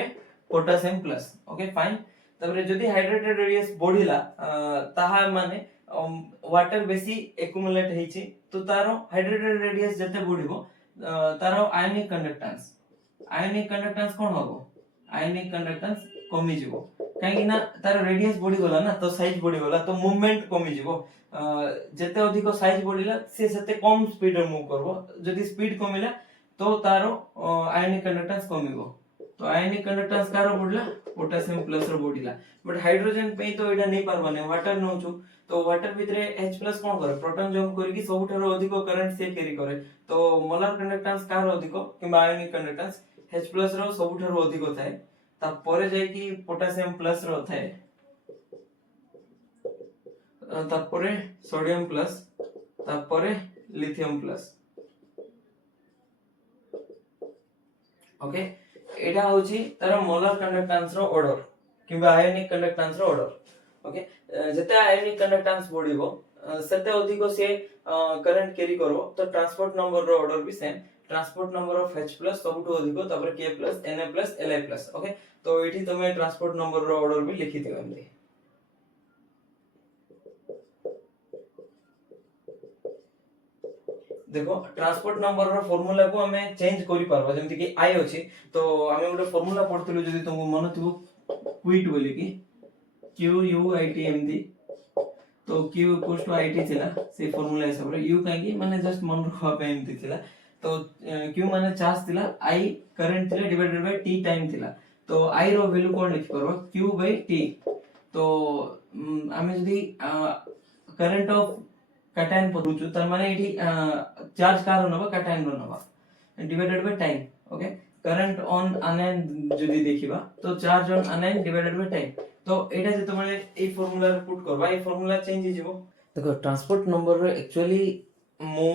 पोटेशियम प्लस ओके फाइन तबरे जदी हाइड्रेटेड रेडियस बढ़िला ताहा माने वाटर बेसी एक्युमुलेट हेछि तो तारो हाइड्रेटेड रेडियस जते बढ़िबो तारो आयनिक कंडक्टेंस कोन होबो आयनिक कंडक्टेंस कमी जिवो काहे ना तारो रेडियस बढ़ी गला ना तो साइज बढ़ी गला तो मूवमेंट कमी जिवो जते अधिक साइज बढ़िला से सेते कम स्पीड रे मूव करबो जदी स्पीड कमिला तो तारो आयनिक कंडक्टेंस कमिबो तो आयनिक कंडक्टेंस कारो बढ़ला पोटेशियम प्लस रो बढ़िला बट हाइड्रोजन पे तो एटा नै परबाने वाटर नोचू तो वाटर भितरे H+ कोन करे प्रोटॉन जंप करके सबुठारो अधिक करंट से कैरी करे तो मोलर कंडक्टेंस कारो अधिक किबा आयनिक कंडक्टेंस H+ रो सबुठारो अधिक थाए ता परे जाय कि पोटेशियम प्लस रो थाए ता परे सोडियम प्लस ता परे लिथियम प्लस ओके एटा होची तार मोलर कंडक्टेंस रो ऑर्डर किबा आयनिक कंडक्टेंस रो ऑर्डर ओके जते आयनिक कंडक्टेंस बढ़िबो सेते अधिक से करंट कैरी करबो तो ट्रांसपोर्ट नंबर रो ऑर्डर भी same transport number of H+ सबुठो अधिक तापर K+ Na+ Li+ ओके तो एठी तमे ट्रांसपोर्ट नंबर रो ऑर्डर भी लिखि दियो एमती देखो ट्रांसपोर्ट नंबर रो फार्मूला को हमें चेंज करि परबा जेमति कि I अछि तो हमें गोटे फार्मूला पढतिलु जदि तुमको मन थिबो क्विट बोली कि QUIT एमदी तो Q = IT थिला से फार्मूला हिसाब रे U काहे कि माने जस्ट मन रखा पे एमती थिला तो Q माने चार्ज थिला I करंट थिला डिवाइडेड बाय T टाइम थिला तो I रो वैल्यू कोन लिखि परबा Q/T तो हमें जदि करंट ऑफ कैटायन पढुचु तर माने एठी चार्ज कार नबा कैटायन रो नबा divided by time okay current on अनायन जदि देखिबा तो charge on अनायन divided by time तो एटा जते माने ए फार्मूला रे पुट करबा ए फार्मूला चेंज हो जिवो देखो ट्रांसपोर्ट नंबर रे एक्चुअली मो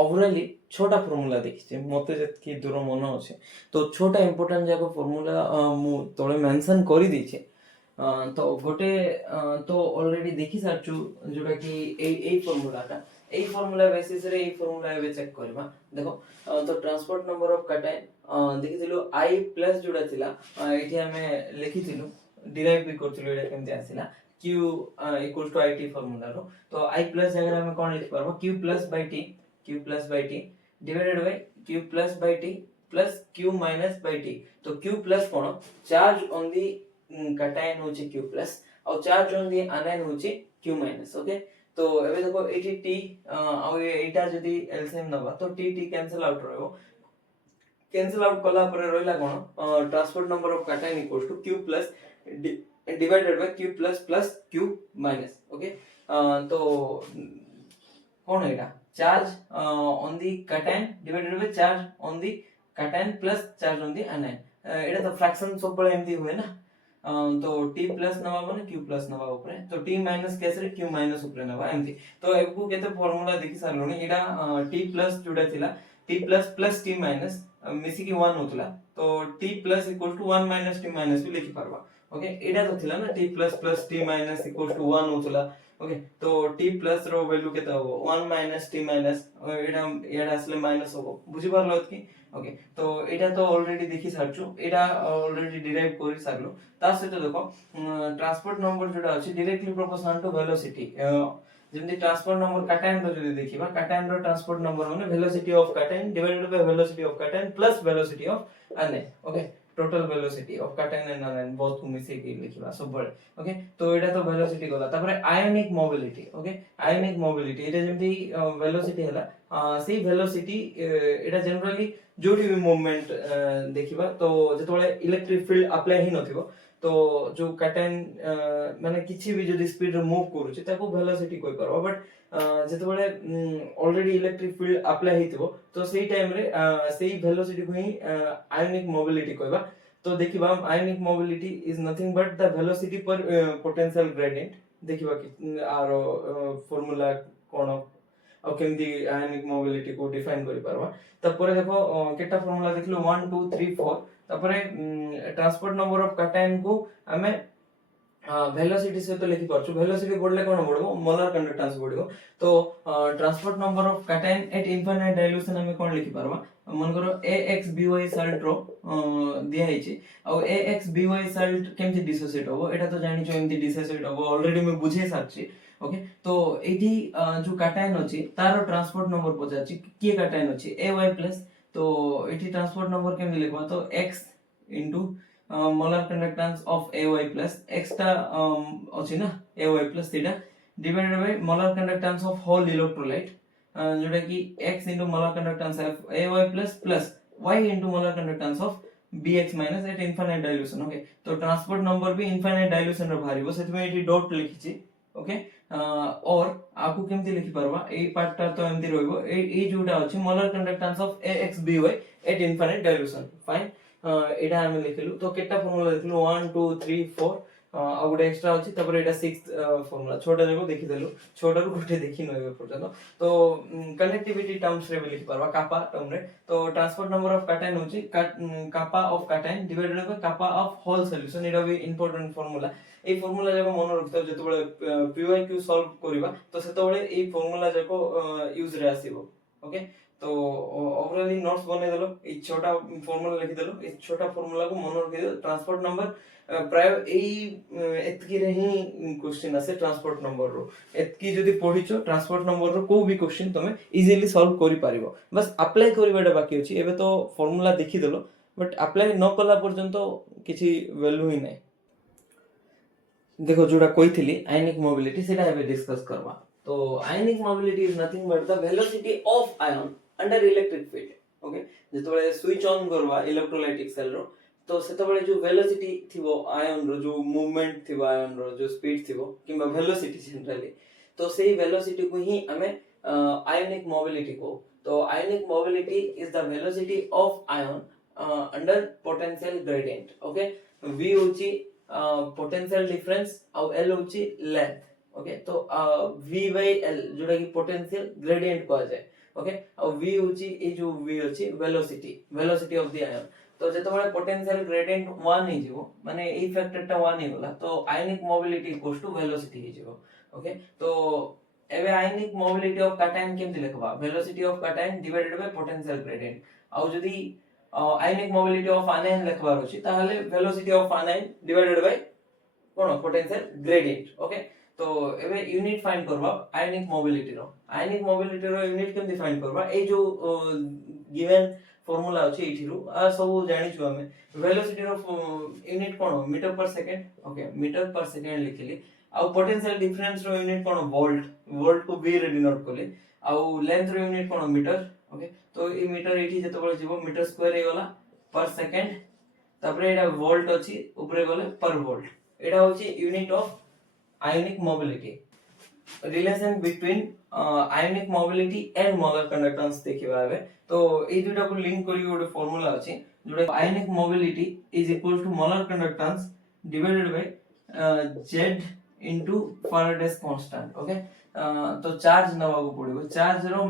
ओवरऑली छोटा फार्मूला देखिछे मते जतकी दूर मन अछि तो छोटा इंपोर्टेंट जाको फार्मूला मु तळे मेंशन करि दैछे तो गोटे तो ऑलरेडी देखि सारचु जोटा कि ए फार्मूला बेसिस रे ए फार्मूला एबे चेक करबा देखो तो ट्रांसपोर्ट नंबर ऑफ कैटायन देखिथिलु I+ जोडा थिला एठी हमें लिखिथिलु डिराइव भी करथिलु एटा केमते आसिला Q = IT फार्मूला रो तो I+ जगह हमें कोन लिखि परबो Q+/T divided by Q+/T plus Q-/T तो Q+ cone charge on the cation होची Q+ और चार्ज ऑन दी आनायन होची Q- ओके तो एबे देखो एटी T और एटा जदी एलसीएम नबा तो T कैंसिल आउट रहबो कैंसिल आउट कला पर रहला कोन transport number of cation equals to Q+ divided by Q+ Q- okay तो कोन एटा charge on the cation divided by charge on the cation plus charge on the anion एटा तो फ्रैक्शन सब बळे एमती हुए ना तो T+ नबा माने Q+ नबा ऊपर तो T- केस रे Q- ऊपर नबा एमती तो एबकू केते फार्मूला देखि सारलोनी एटा T+ जोडा थिला T+ + T- मिसी की 1 होतला तो T+ = 1 - T- भी लिखि परबा ओके एटा तो थिला ना T+ + T- = 1 होतला ओके तो t प्लस रो वैल्यू केते हो 1 माइनस t माइनस एटा एटा असले माइनस हो बुझी पारलो कि ओके तो एटा तो ऑलरेडी देखि सारछु एटा ऑलरेडी डिराइव करि सारलो ता सहित देखो ट्रांसपोर्ट नंबर जोटा अछि directly proportional to velocity जेमति transport number काटायन रो जदि देखिबा काटायन रो ट्रांसपोर्ट नंबर माने velocity of cation divided by velocity of काटायन plus velocity of online okay total velocity of काटायन and online both को मिसे के लिखिबा सब बळे ओके तो एटा तो वेलोसिटी गला तापरे ionic mobility okay ionic mobility एटा जेमति वेलोसिटी हला सेही वेलोसिटी एटा जनरली जोडी भी मूवमेंट देखिबा तो जतबळे इलेक्ट्रिक फील्ड अप्लाई ही नथिबो तो जो काटायन माने किछि भी जदी स्पीड रे मूव करूची ताको वेलोसिटी कोइ परबा बट जतबळे ऑलरेडी इलेक्ट्रिक फील्ड अप्लाई हितबो तो सेही टाइम रे सेही वेलोसिटी को ही आयोनिक मोबिलिटी कहबा तो देखिबा ionic mobility is nothing but the velocity पर पोटेंशियल ग्रेडियंट देखिबा कि आरो फार्मूला कोन और केमदी आयोनिक मोबिलिटी को डिफाइन करि परबा तपर देखो केटा फार्मूला देखलो 1 2 3 4 तपर ट्रांसपोर्ट नंबर ऑफ काटायन को हमें वेलोसिटी से तो लिखि परछु वेलोसिटी बढ़ले कोन बढ़बो मोलर कंडक्टेंस बढ़िबो तो transport number of cation at infinite dilution हमें कोन लिखि परबा मन करो AX/BY सल्ट रो दिया हिची और AX/BY सल्ट केमति डिसोसिएट होबो एटा तो जानि छ एमति डिसोसिएट होबो ऑलरेडी मैं बुझे सारछि ओके तो एठी जो काटायन अछि तारो ट्रांसपोर्ट नंबर पचाछि के काटायन अछि AY+ तो एठी ट्रांसपोर्ट नंबर केमति लिखबा तो X into molar conductance of AY plus x टा अछि ना AY plus theta divided by molar conductance of whole electrolyte जोटा कि x into molar conductance of AY plus plus y into molar conductance of BX minus at infinite dilution okay तो ट्रांसपोर्ट नंबर भी इनफाइनाइट डाइल्यूशन रो भारिबो सेतमे एठी डॉट लिखिछि ओके और आकु केमति लिखि परबा ए पार्ट ता तो एमति रहइबो ए जोटा अछि molar conductance of AX/BY at infinite dilution fine एटा हम लिखलु तो केटा फार्मूला लिखलु 1 2 3 4 आ गुडे एक्स्ट्रा अछि तपर एटा 6th फार्मूला छोटा जको देखि देलु छोटा रु गुटे देखि नय पर्यंत तो कनेक्टिविटी टर्म्स रे लिखि परबा कापा टर्म रे तो ट्रांसपोर्ट नंबर ऑफ काटायन होची kappa of cation divided by kappa of whole solution एटा भी इंपोर्टेंट फार्मूला ए फार्मूला जको मन रखतो जतबळे पीवाईक्यू सॉल्व करबा तो सेतबळे ए फार्मूला जको यूज रे आसीबो ओके तो ओवरऑली नोट्स बने देलो ए छोटा फार्मूला लिखि देलो ए छोटा फार्मूला को मन रखि दो ट्रांसपोर्ट नंबर प्राय एतकी रे ही क्वेश्चन आसे ट्रांसपोर्ट नंबर रो एतकी जदी पढिचो ट्रांसपोर्ट नंबर रो को भी क्वेश्चन तमे इजीली सॉल्व करि पारिबो बस अप्लाई करिबाटा बाकी अछि एबे तो फार्मूला देखि देलो बट अप्लाई न कला पर्यंत किछि वैल्यू ही नै देखो जोड़ा कहिथिली आयनिक मोबिलिटी सेटा एबे डिस्कस करबा तो ionic mobility is nothing but the velocity of ion under electric field okay जेतबळे स्विच ऑन करबा इलेक्ट्रोलाइटिक सेल रो तो सेतबळे जो वेलोसिटी थिबो आयन रो जो मूवमेंट थिबो आयन रो जो स्पीड थिबो किबा वेलोसिटी जनरली तो सेही वेलोसिटी को ही हमें आयनिक मोबिलिटी को तो ionic mobility is the velocity of ion under potential gradient okay v होची पोटेंशियल डिफरेंस और l होची लेंथ ओके तो v/l जोटा कि पोटेंशियल ग्रेडियंट को आ जाए ओके और v होची ए जो v होची वेलोसिटी ऑफ द आयन तो जेतबळे पोटेंशियल ग्रेडियंट 1 ही जीवो माने ए फैक्टर ता 1 ही होला तो ionic mobility equals to velocity ही जीवो ओके तो एबे आयनिक मोबिलिटी ऑफ काटायन केमति लिखबा velocity of cation divided by potential gradient और जदी आयनिक मोबिलिटी ऑफ आनायन लिखबार अछि ताहले velocity of anion divided by कोन पोटेंशियल ग्रेडियंट ओके तो एबे यूनिट फाइंड करबा आयनिक मोबिलिटी रो यूनिट केमति फाइंड करबा ए जो गिवन फार्मूला अछि एठिरु आ सब जानि छु हमें वेलोसिटी रो यूनिट कोन मीटर पर सेकंड ओके मीटर पर सेकंड लिखली आ पोटेंशियल डिफरेंस रो यूनिट कोन वोल्ट को v रे डिनोट करले आ लेंथ रो यूनिट कोन मीटर ओके तो ए मीटर एठी जतबळे जीवो मीटर स्क्वायर हे गला पर सेकंड तबरे एटा वोल्ट अछि ऊपरे गले पर वोल्ट एटा होची unit of ionic mobility relation between ionic mobility and molar conductance देखिबा एबे तो ए दुटा को लिंक करी गोटे फार्मूला अछि जोटा ionic mobility is equal to molar conductance divided by z into Faraday's constant okay तो चार्ज नवा को पड़िबो चार्ज रो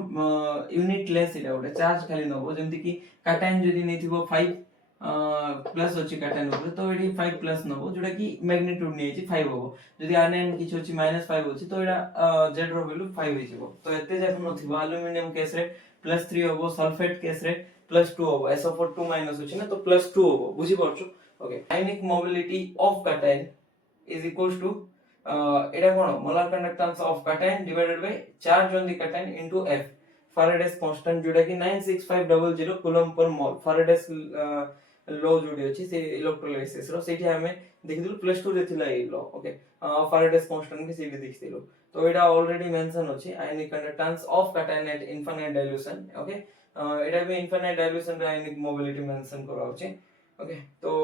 यूनिट लेस इटा गोटे चार्ज खाली नबो जेमति कि काटायन जदी नेथिबो 5 प्लस अछि कैटायन ऊपर तो एडी 5 प्लस नबो जोटा कि मैग्नीट्यूड नै अछि 5 होबो जदि आयन किछ अछि -5 अछि तो एडा z रो वैल्यू 5 होई जेबो तो एते जाक नथिबो एल्युमिनियम केस रे +3 होबो सल्फेट केस रे +2 होबो SO4 2 माइनस अछि ना तो +2 होबो बुझि परछु okay ionic mobility of cation is equals to एडा कोन molar conductance of cation divided by charge on the cation into F Faraday's constant जोटा कि 96500 कूलम पर मोल फैराडेस लॉ जोडी अछि से इलेक्ट्रोलाइसिस रो सेठी हमें देखिदलु +2 रे थिला ए लॉ ओके फैराडेस कांस्टेंट के सेठी देखिथिलु तो एटा ऑलरेडी मेंशन अछि ionic conductance of cation at infinite dilution okay एटा भी इनफिनिट डाइल्यूशन रे आयनिक मोबिलिटी मेंशन करा अछि ओके तो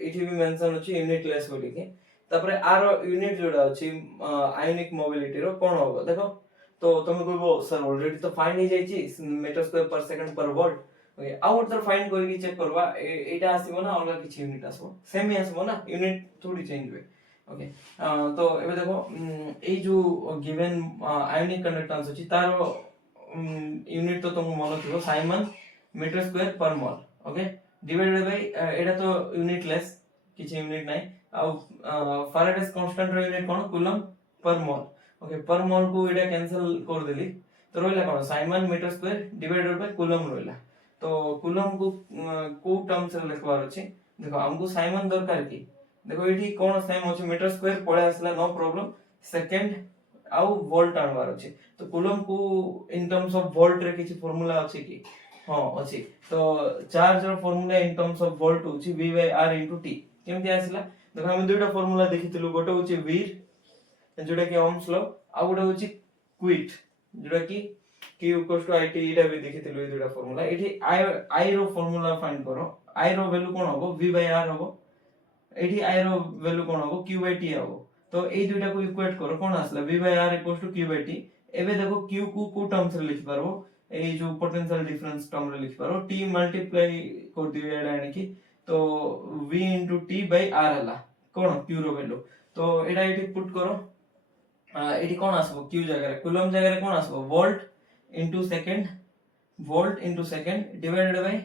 एठी भी मेंशन अछि यूनिटलेस बोली के तापर आर यूनिट जोडा अछि आयनिक मोबिलिटी रो कोन होबो देखो तो तुम कहबो सर ऑलरेडी तो फाइंड हो जाई छी मीटर स्क्वायर पर सेकंड पर वोल्ट ओके आउट तर फाइंड करके चेक करबा एटा आसीबो ना अलग किछ यूनिट आसीबो सेम ही आसीबो ना यूनिट थोड़ी चेंज हुए ओके तो एबे देखो ए जो गिवन आयनिक कंडक्टेंस अछि तारो यूनिट तो तुमको मन थिबो साइमन मीटर स्क्वायर पर मोल ओके डिवाइडेड बाय एटा तो यूनिटलेस किछ यूनिट नै आ फैराडेस कांस्टेंट रो यूनिट कोन कूलम पर मोल ओके पर मोल को एटा कैंसिल कर देली तो रहला कोन siemens metre square divided by coulomb रहला तो कूलम को टर्म्स रे लिखबार अछि देखो हमको साइमन दरकार की देखो एठी कोन सेम अछि मीटर स्क्वायर पळे आसला नो प्रॉब्लम सेकंड आउ वोल्ट आनबार अछि तो कूलम को इन टर्म्स ऑफ वोल्ट रे किछ फार्मूला अछि की हां अछि तो चार्ज रो formula in terms of volt अछि v/r/t केमति आसला देखो हम दुइटा फार्मूला देखिथिलु गोटे अछि v जोटा कि ओम्स लॉ आ गोटे अछि क्विट जोटा कि q = it एटा भी देखिथिलु ए दुइटा फार्मूला एठी i रो फार्मूला फाइंड करो i रो वैल्यू कोन होबो v/r होबो एठी i रो वैल्यू कोन होबो q/t होबो तो ए दुइटा को इक्वेट करो कोन आसला v/r = q/t एबे देखो q को टर्म्स रे लिख पारबो ए जो पोटेंशियल डिफरेंस टर्म रे लिख पारो t मल्टीप्लाई कर दियो एडा यानी कि तो v * t/r हला कोन q रो वैल्यू तो एडा एठी पुट करो एठी कोन आसबो q जगह रे कूलम जगह रे कोन आसबो volt into second divided by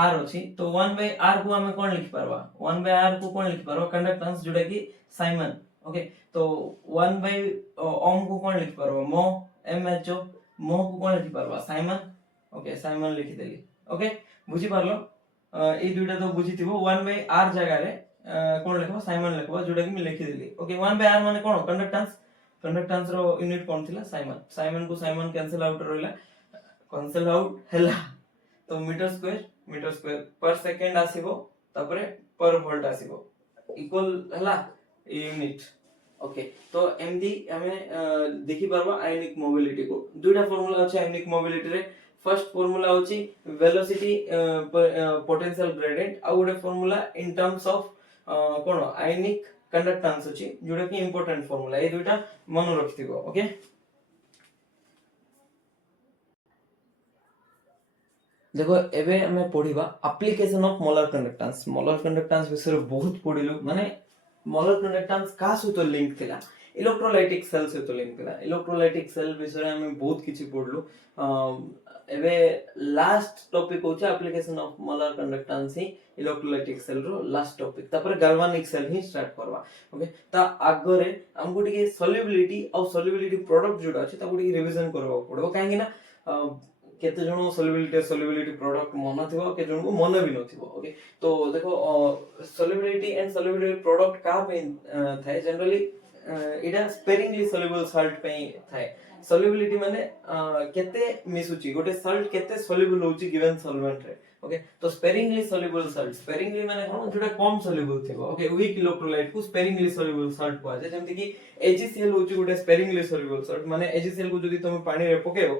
r अछि तो 1/r को हमें कोन लिख पारबा 1/r को कोन लिख पारबा कंडक्टेंस जोटा कि साइमन ओके तो 1/ओम को कोन लिख पारबा मो mho मो को कोन लिख पारबा साइमन ओके साइमन लिखि देली ओके बुझी पारलो ए दुइटा तो बुझिथिबो 1/r जगह रे कोन लिखबो साइमन लिखबो जोटा कि मैं लिखि देली ओके 1/r माने कोन कंडक्टेंस रो यूनिट कोन थिला साइमन को साइमन कैंसिल आउट रहला कैंसिल आउट हला तो मीटर स्क्वायर पर सेकंड आसीबो तापरे पर वोल्ट आसीबो इक्वल हला यूनिट ओके तो एमडी हमें देखि परबा आयनिक मोबिलिटी को दुइटा फार्मूला अछि आयनिक मोबिलिटी रे फर्स्ट फार्मूला अछि वेलोसिटी पोटेंशियल ग्रेडियंट आ गोटे formula in terms of cone ionic conductance अछि जोटा कि इंपोर्टेंट फार्मूला ए दुइटा मन रखिथिबो ओके देखो एबे हमें पढिबा एप्लीकेशन ऑफ मोलर कंडक्टेंस विषय बहुत पढिलु माने मोलर कंडक्टेंस का सहित लिंक थिला इलेक्ट्रोलाइटिक सेल सहित लिंक थिला इलेक्ट्रोलाइटिक सेल विषय हमें बहुत किछि पढलु एबे लास्ट टॉपिक होचा एप्लीकेशन ऑफ मोलर कंडक्टेंस ही इलेक्ट्रोलाइटिक सेल रो लास्ट टॉपिक तापर गाल्वानिक सेल ही स्टार्ट करवा ओके ता आगरे हमको टिके सॉल्युबिलिटी और सॉल्युबिलिटी प्रोडक्ट जोडा अछि ताको टिके रिवीजन करबा पड़बो काहे ना केते जणो सॉल्युबिलिटी प्रोडक्ट मन थिबो के जणो मन भी नथिबो ओके तो देखो सॉल्युबिलिटी एंड सॉल्युबिलिटी प्रोडक्ट का पे थाए generally Ida sparingly soluble salt पे थाए सॉल्युबिलिटी माने केते मिसुची गोटे सॉल्ट केते सॉल्युबल होची गिवन सॉल्वेंट रे ओके तो स्पेरिंगली सॉल्युबल सॉल्ट स्पेरिंगली माने कोन जोटा कम सॉल्युबल थिबो ओके वीक इलेक्ट्रोलाइट को स्पेरिंगली सॉल्युबल सॉल्ट को आजे जेमति कि एजीसीएल होची गोटे स्पेरिंगली सॉल्युबल सॉल्ट माने एजीसीएल को जदी तुम पानी रे पकेबो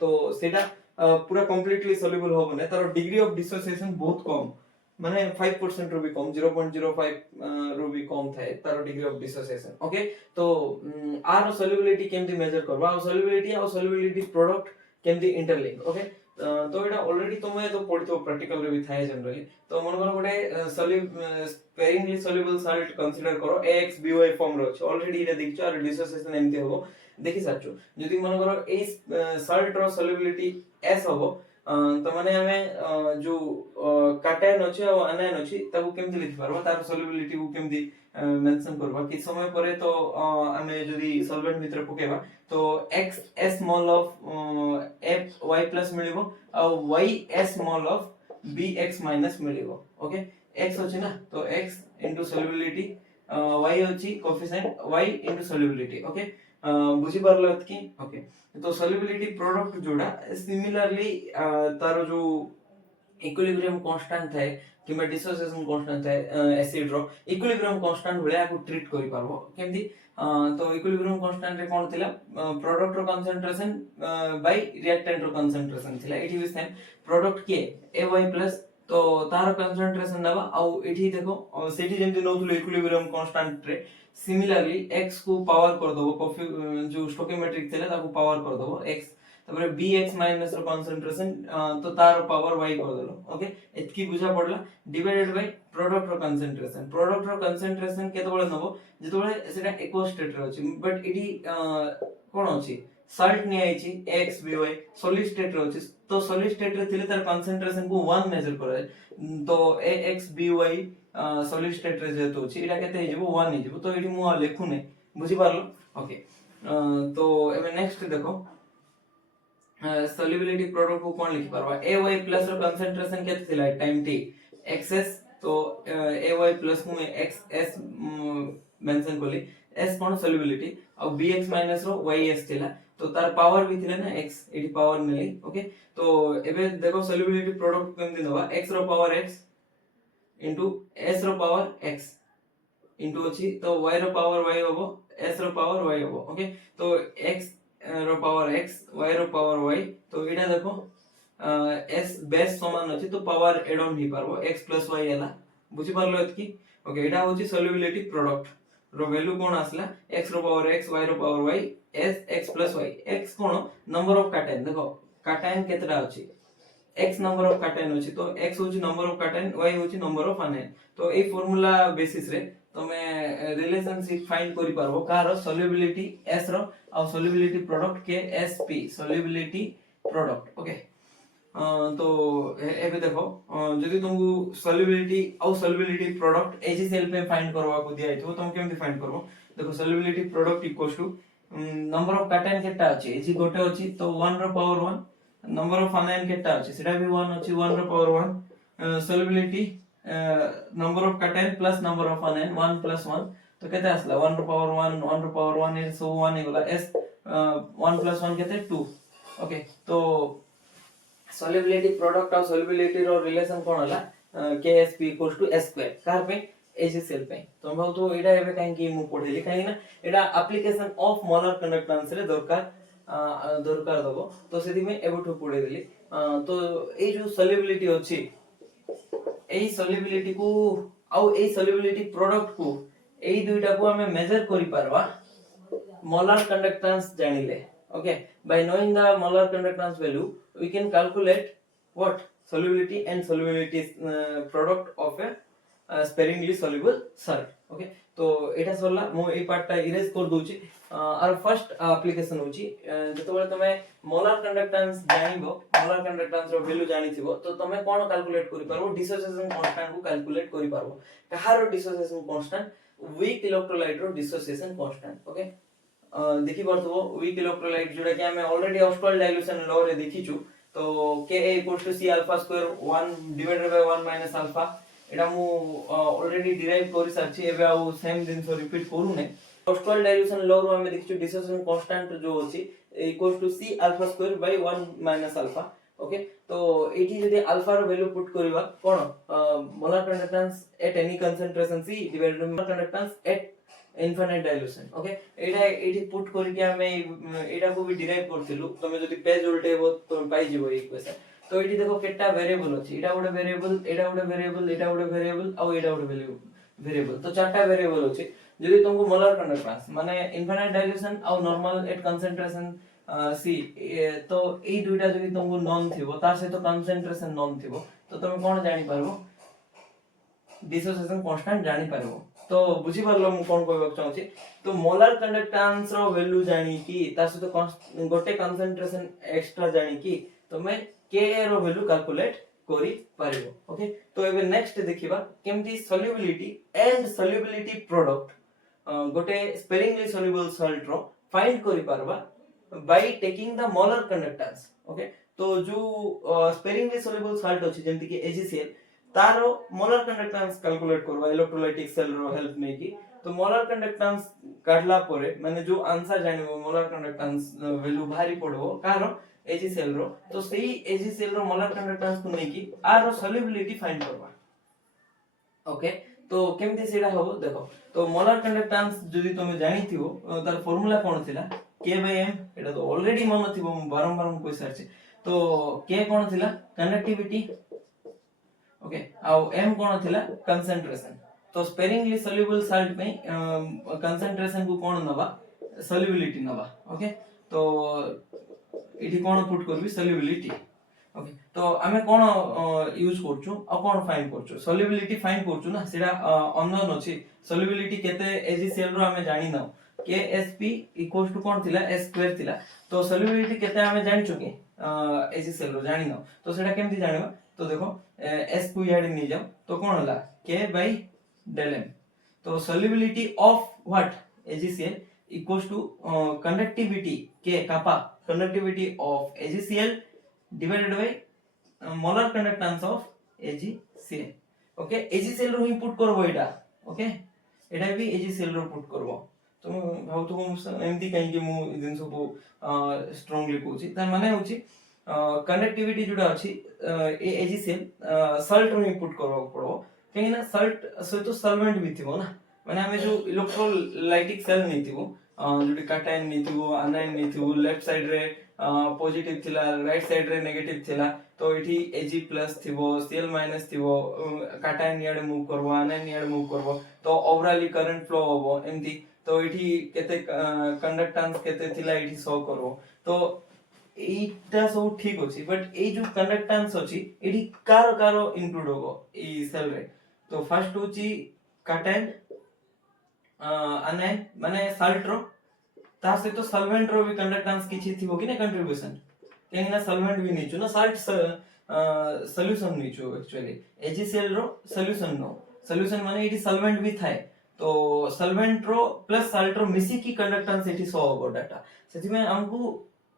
तो सेटा पूरा कंप्लीटली सॉल्युबल होबो ने तार डिग्री ऑफ डिसोसिएशन बहुत कम माने 5% रो भी कम 0.05 रो भी कम थाए तार डिग्री ऑफ डिसोसिएशन ओके तो आर सॉल्युबिलिटी केमति मेजर करबा और सॉल्युबिलिटी प्रोडक्ट केमति इंटरलिंक ओके तो एटा ऑलरेडी तुमे तो पढितो प्रैक्टिकल रे भी थाए जनरली तो मन कर गोटे स्पेरिंगली सॉल्युबल सॉल्ट कंसीडर करो AXBOI फॉर्म रो छ ऑलरेडी एटा देखियो और डिसोसिएशन एमति होबो देखि साचो जदी मन करो ए सॉल्ट रो सॉल्युबिलिटी S होबो तो माने हमें जो काटायन अछि और आनायन अछि ताकू केमति लिखि पारबा तार सॉल्युबिलिटी को केमति मेंशन करबा कि समय परे तो हमें जदी सॉल्वेंट भीतर पकेबा तो x s mole of f y plus मिलिबो और y s mole of b x minus मिलिबो ओके x अछि ना तो x इनटू सॉल्युबिलिटी y अछि coefficient y into solubility okay बुझी पारलो कि ओके तो सॉल्युबिलिटी प्रोडक्ट जोड़ा सिमिलरली तारो जो इक्विलिब्रियम कांस्टेंट थाए किबा डिसोसिएशन कांस्टेंट थाए एसिड रो इक्विलिब्रियम कांस्टेंट भलिया को ट्रीट करि पारबो केमति तो इक्विलिब्रियम कांस्टेंट रे कोन थिला प्रोडक्ट रो कंसंट्रेशन बाय रिएक्टेंट रो कंसंट्रेशन थिला इट इज सेम प्रोडक्ट के ay प्लस तो तार कंसंट्रेशन नबा आ एठी देखो सेठी जेंति नोथुलो इक्विलिब्रियम कांस्टेंट रे सिमिलरली x को पावर कर दबो जो स्टोकियोमेट्रिक थिला ताको पावर कर दबो x तबरे bx minus rho concentration तो तार पावर y कर देलो ओके एतकी बुझा पड़ला डिवाइडेड बाय प्रोडक्ट रो कंसंट्रेशन केतबेले नबो जेतबेले सेटा इक्वल स्टेट रे अछि बट इडी कोन अछि सॉल्ट नि आइछि x by सॉलिड स्टेट रे अछि तो सॉलिड स्टेट रे थिले तार कंसंट्रेशन को 1 मेजर करे तो ax by सॉलिड स्टेट रे जेतो अछि इडा केते हिजबो 1 हिजबो तो इडी मु लेखु नै बुझी पारलो ओके तो एबे नेक्स्ट देखो सॉल्युबिलिटी प्रोडक्ट को कोन लिखि पारबा ay प्लस रो कंसंट्रेशन केते थिला टाइम t xs तो ay प्लस को में xs मेंशन करली s कोन सॉल्युबिलिटी और bx माइनस रो ys थिला तो तार पावर भी थिला ना x एडी पावर मिली ओके तो एबे देखो सॉल्युबिलिटी प्रोडक्ट केमति दबा x रो पावर x इनटू s रो पावर x इनटू अछि तो y रो पावर y होबो s रो पावर y होबो ओके तो x रो पावर x y रो पावर y तो एडा देखो s बेस समान अछि तो पावर एड ऑन ही पारबो x प्लस y एला बुझी पारलो एतकी ओके एडा होछि सॉल्युबिलिटी प्रोडक्ट रो वैल्यू कोन आसला x रो पावर x y रो power y s x plus y x कोन नंबर ऑफ कैटायन देखो कैटायन केतरा अछि x नंबर ऑफ कैटायन अछि तो x होछि नंबर ऑफ कैटायन y होछि नंबर ऑफ आनायन तो ए फार्मूला बेसिस रे तमे रिलेशनशिप फाइंड करि पारबो कार सॉल्युबिलिटी s रो और सॉल्युबिलिटी प्रोडक्ट के sp सॉल्युबिलिटी प्रोडक्ट ओके तो एबे देखो जदि तुमको सॉल्युबिलिटी और सॉल्युबिलिटी प्रोडक्ट एजीसीएल पे फाइंड करवा को दिया हितो तुम केमति फाइंड करबो देखो solubility product equals to number of cation केटा अछि एजी गोटे अछि तो 1 रो पावर 1 नंबर ऑफ आनायन केटा अछि सेटा भी 1 अछि 1 रो power 1 solubility number of cation plus number of anion 1 plus 1 तो केते आसला 1 रो पावर 1 रो पावर 1 इज सो 1 इगला s 1 प्लस 1 केते 2 ओके तो सॉल्युबिलिटी प्रोडक्ट और सॉल्युबिलिटी रो रिलेशन कोन होला KSP s2 कार पे एजीसीएल पे तो हम तो एडा एबे काहे कि मु पढेली काहे ना एडा एप्लीकेशन ऑफ मोलर कंडक्टेंस रे दरकार दबो तो सेदी में एबठो पढे देली तो ए जो सॉल्युबिलिटी अछि ए सॉल्युबिलिटी को आउ ए सॉल्युबिलिटी प्रोडक्ट को ए दुइटा को हमें मेजर करि पारबा मोलर कंडक्टेंस जानिले okay by knowing the molar conductance value we can calculate what solubility and solubility product of a sparingly soluble salt okay तो एटा सरला मो ए पार्टटा इरेज कर दोची आर फर्स्ट एप्लीकेशन होची जतबेले तमे मोलर कंडक्टेंस जानिबो मोलर कंडक्टेंस रो वैल्यू जानिथिबो तो तमे कोन कैलकुलेट करि पारबो डिसोसिएशन कांस्टेंट को कैलकुलेट करि पारबो कहारो डिसोसिएशन कांस्टेंट वीक इलेक्ट्रोलाइट रो डिसोसिएशन कांस्टेंट ओके देखि परथबो वीक इलेक्ट्रोलाइट जोटा कि हमें ऑलरेडी ऑस्टोल डाइल्यूशन लॉ रे देखिछु तो Ka = C alpha square 1 divided by 1 minus alpha एटा मु ऑलरेडी डिराइव करि सारछि एबे आ सेम दिन से रिपीट करू नै ऑस्टोल डाइल्यूशन लॉ रो हमें देखिछु डिसोसिएशन कांस्टेंट जो अछि = C alpha square by 1 minus alpha okay तो एठी जदि अल्फा रो वैल्यू पुट करबा कोन molar conductance at any concentration C divided by molar conductance at infinite dilution okay एटा एठी पुट करि के हमें एटा को भी डिराइव करथिलु तमे जदि पेज उल्टेबो तो पाई जिवो इक्वेशन तो एठी देखो केटा वेरिएबल अछि एटा गोटे वेरिएबल एटा गोटे वेरिएबल एटा गोटे वेरिएबल आ एटा गोटे वेरिएबल तो चारटा वेरिएबल अछि जदि तुमको मोलर कंडक्टेंस माने इनफिनिट डाइल्यूशन आ नॉर्मल एट कंसंट्रेशन C तो ए दुइटा जदि तुमको नॉन थिबो तार से तो कंसंट्रेशन नॉन थिबो तो तुम कोन जानि पारबो डिसोसिएशन कांस्टेंट जानि पारबो तो बुझी पारलो मु कोन कहबा चाहूची तो मोलर कंडक्टेंस रो वैल्यू जानि की तार से तो गोटे कंसंट्रेशन एक्स्ट्रा जानि की तमे के रो वैल्यू कैलकुलेट करि पारिबो ओके तो एबे नेक्स्ट देखिबा केमती सॉल्युबिलिटी एंड सॉल्युबिलिटी प्रोडक्ट गोटे स्पेरिंगली सॉल्युबल सॉल्ट रो फाइंड करि पारबा by taking the molar conductance okay तो जो स्पेरिंगली सॉल्युबल सॉल्ट अछि जेंति कि AgCl तारो मोलर कंडक्टेंस कैलकुलेट करबा इलेक्ट्रोलाइटिक सेल रो हेल्प नै की तो मोलर कंडक्टेंस काढला परे माने जो आंसर जानिबो मोलर कंडक्टेंस वैल्यू भारी पड़बो कार AgCl रो तो सेही AgCl रो मोलर कंडक्टेंस को नै की आर रो सॉल्युबिलिटी फाइंड करबा ओके तो केमती सेडा होबो देखो तो मोलर कंडक्टेंस जदी तुमे जानिथिबो तार फार्मूला कोन थिला K/m एटा तो ऑलरेडी मन थिबो बारंबार हम कोइ सारचे तो K कोन थिला कंडक्टिविटी ओके आ m कोन थिला कंसंट्रेशन तो स्पेरिंगली सॉल्युबल सॉल्ट में कंसंट्रेशन को कोन नबा सॉल्युबिलिटी नबा ओके तो इठी कोन पुट करबी सॉल्युबिलिटी ओके तो आमे कोन यूज करछु आ कोन फाइंड करछु सॉल्युबिलिटी फाइंड करछु ना सेडा अननोन अछि सॉल्युबिलिटी केते AgCl रो आमे जानि न Ksp इक्वल्स टू कोन थिला s² थिला तो सॉल्युबिलिटी केते आमे जानि चुके AgCl रो जानि न तो सेडा केमति जानिबा तो देखो s को याड नि जाओ तो कोन होला K/m तो solubility of what AgCl equals to conductivity K kappa conductivity of AgCl divided by molar conductance of AgCl okay AgCl रो ही पुट करबो एटा ओके एटा भी AgCl रो पुट करबो तो भाउ तो एमती कहीं कि मु दिन सब स्ट्रांगली कहूची तार माने होची कंडक्टिविटी जोडा अछि AgCl सॉल्ट रो ही पुट करबो पड़ो कहीं ना सॉल्ट सहित सॉल्वेंट भी थिबो ना माने हमें जो इलेक्ट्रोलाइटिक सेल नहीं थिबो जोडी काटायन नहीं थिबो आनायन नहीं थिबो लेफ्ट साइड रे पॉजिटिव थिला राइट साइड रे नेगेटिव थिला तो एठी Ag+ थिबो Cl- थिबो काटायन याडे मूव करबो आनायन याडे मूव करबो तो ओवरऑल करंट फ्लो होबो एमती तो एठी केते कंडक्टेंस केते थिला एठी शो करबो तो एटा सब ठीक अछि बट ए जो कंडक्टेंस अछि एठी कारो कारो इंक्लूड होबो ई सेल रे तो फर्स्ट होची काटायन आनायन माने सॉल्ट रो ता से तो सॉल्वेंट रो भी कंडक्टेंस किछि थिबो कि ने कंट्रीब्यूशन केहि ना सॉल्वेंट भी नहीं छु ना सॉल्ट सॉल्यूशन नहीं छु एक्चुअली AgCl रो सॉल्यूशन नो सॉल्यूशन माने इटी सॉल्वेंट भी थाए तो सॉल्वेंट रो प्लस सॉल्ट रो मिसी की कंडक्टेंस इटी सो होबो डाटा सेति में हमकु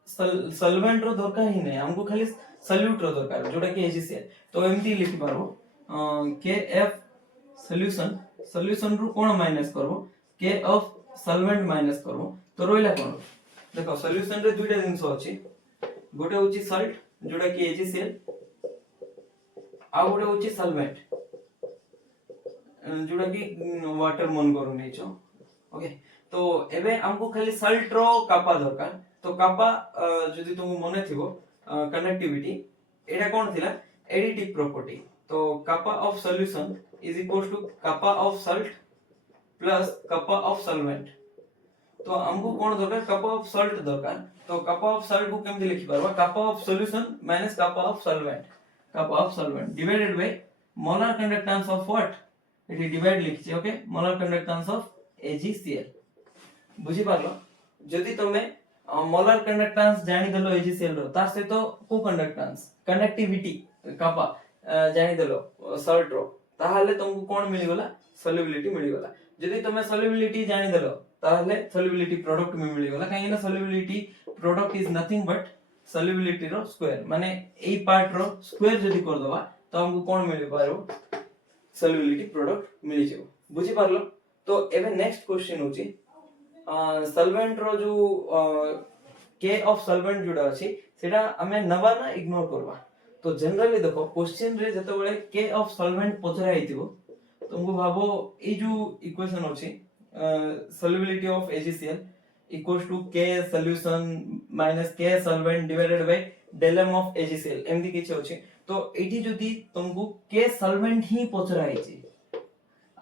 सॉल्वेंट रो दरकार ही नहीं हमकु खाली सॉल्यूट रो दरकार जोटा कि AgCl तो एमती लिखि पारबो Kf सॉल्यूशन सॉल्यूशन रो कोन माइनस करबो K ऑफ सॉल्वेंट माइनस करबो तो रोइला कोन देखो सॉल्यूशन रे दुइटा जिंस अछि गोटे होची सॉल्ट जोटा कि AgCl आ गोटे होची सॉल्वेंट जोटा कि वाटर मन करू नै छ ओके तो एबे हमको खाली सॉल्ट रो कापा दरकार तो कापा जदी तुम मने थिबो कंडक्टिविटी एटा कोन थिला एडिटिव प्रॉपर्टी तो kappa of solution is equals to kappa of salt plus kappa of solvent तो हमको कोन दरकार कापा ऑफ सॉल्ट दरकार तो कापा ऑफ सॉल्ट को केमति लिखि परबा kappa of solution minus kappa of solvent divided by molar conductance of what it divide लिखछि okay molar conductance of AgCl बुझी पारलो जदी तमे मोलर कंडक्टेंस जानि देलो AgCl रो तार से तो को कंडक्टेंस कंडक्टिविटी कापा जानि देलो सॉल्ट रो ताहाले तुमको कोन मिली गला सॉल्युबिलिटी मिली गला जदी तमे सॉल्युबिलिटी जानि देलो ताहाले सॉल्युबिलिटी प्रोडक्ट में मिली गला काहे ना solubility product is nothing but solubility रो स्क्वायर माने एई पार्ट रो स्क्वायर जदी कर दबा तो हमको कोन मिली पारो सॉल्युबिलिटी प्रोडक्ट मिली जेबो बुझी पारलो तो एबे नेक्स्ट क्वेश्चन होची सॉल्वेंट रो जो K ऑफ सॉल्वेंट जोडा अछि सेटा हमें नबा ना इग्नोर करबा तो जनरली देखो क्वेश्चन रे जते बेले K ऑफ सॉल्वेंट पचरा आइतिबो तुमको भाबो ए जो इक्वेशन अछि solubility of AgCl equals to K solution minus K solvent divided by del m of AgCl एमदी किछ अछि तो एठी जदी तुमको K solvent ही पचरा आइछि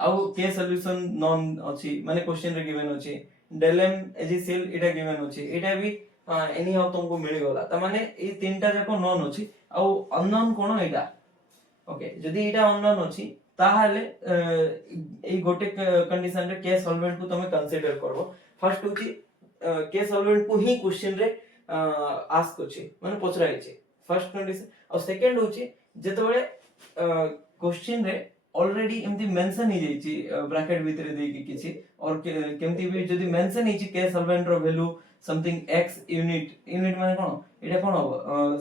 आउ K solution नॉन अछि माने क्वेश्चन रे गिवन अछि del m AgCl एटा गिवन अछि एटा भी एनी हाउ तुमको मिली गला त माने ए तीनटा जाको नॉन अछि आउ अननोन कोन एटा ओके जदी एटा अननोन अछि ताहाले ए गोटे कंडीशन रे K सॉल्वेंट को तमे कंसीडर करबो फर्स्ट होची K सॉल्वेंट को ही क्वेश्चन रे आस्क अछि माने पचराइ छै फर्स्ट कंडीशन और सेकंड होची जेतबेले क्वेश्चन रे ऑलरेडी एमती मेंशन ही जाईची ब्रैकेट भीतर दे कि किछि और केमती भी जदी मेंशन हिची के सॉल्वेंट रो वैल्यू समथिंग x यूनिट माने कोन एटा कोन हो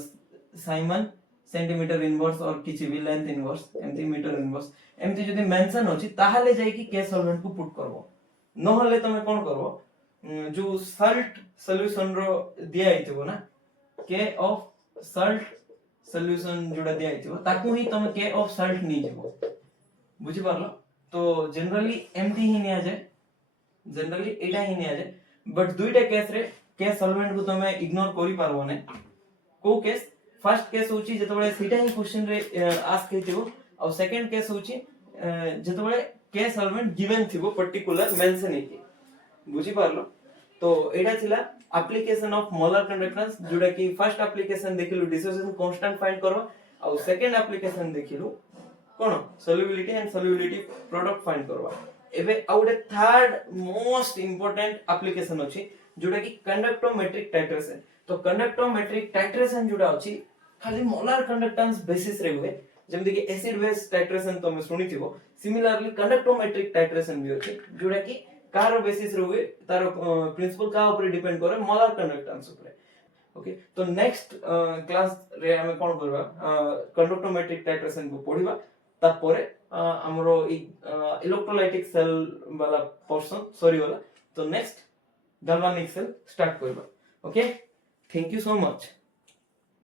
साइमन सेंटीमीटर इनवर्स और किछि भी लेंथ इनवर्स एमती मीटर इनवर्स एमती जदी मेंशन होची ताहाले जाई कि के सॉल्वेंट को पुट करबो न हले तमे कोन करबो जो सॉल्ट सॉल्यूशन रो दिया आइथिबो ना के ऑफ सॉल्ट सॉल्यूशन जोड़ा दिया आइथिबो ताकू ही तमे के ऑफ सॉल्ट नी जेबो बुझी पारलो तो जनरली एमती ही निया जाय जनरली एटा ही निया जाय बट दुईटा केस रे के सॉल्वेंट को तमे इग्नोर करि पारबो ने को केस फर्स्ट केस होची जेतबेले सीटा ही क्वेश्चन रे आस्क हेतिबो और सेकंड केस होची जेतबेले के सॉल्वेंट गिवन थिबो पर्टिकुलर मेंशन हेति बुझी पारलो तो एटा थिला एप्लीकेशन ऑफ मोलर कंडक्टेंस जोडा कि फर्स्ट एप्लीकेशन देखिलु डिसोसिएशन कांस्टेंट फाइंड करबा और सेकंड एप्लीकेशन देखिलु कोन solubility and solubility product find करबा एबे आउटे थर्ड मोस्ट इंपोर्टेंट एप्लीकेशन अछि जोडा कि कंडक्टोमेट्रिक टाइट्रेशन तो कंडक्टोमेट्रिक टाइट्रेशन जोडा अछि खाली मोलर कंडक्टेंस बेसिस रे हुए जेमति कि एसिड बेस टाइट्रेशन तो मैं सुनिथिबो सिमिलरली कंडक्टोमेट्रिक टाइट्रेशन भी अछि जोडा कि कार बेसिस रे हुए तार प्रिंसिपल का ऊपर डिपेंड करे मोलर कंडक्टेंस ऊपर ओके तो नेक्स्ट क्लास रे हमें कोन करबा कंडक्टोमेट्रिक टाइट्रेशन को पढिबा तापरे हमरो इलेक्ट्रोलाइटिक सेल वाला पोर्शन सॉरी वाला तो नेक्स्ट गैल्वानिक सेल स्टार्ट करबा okay thank you so much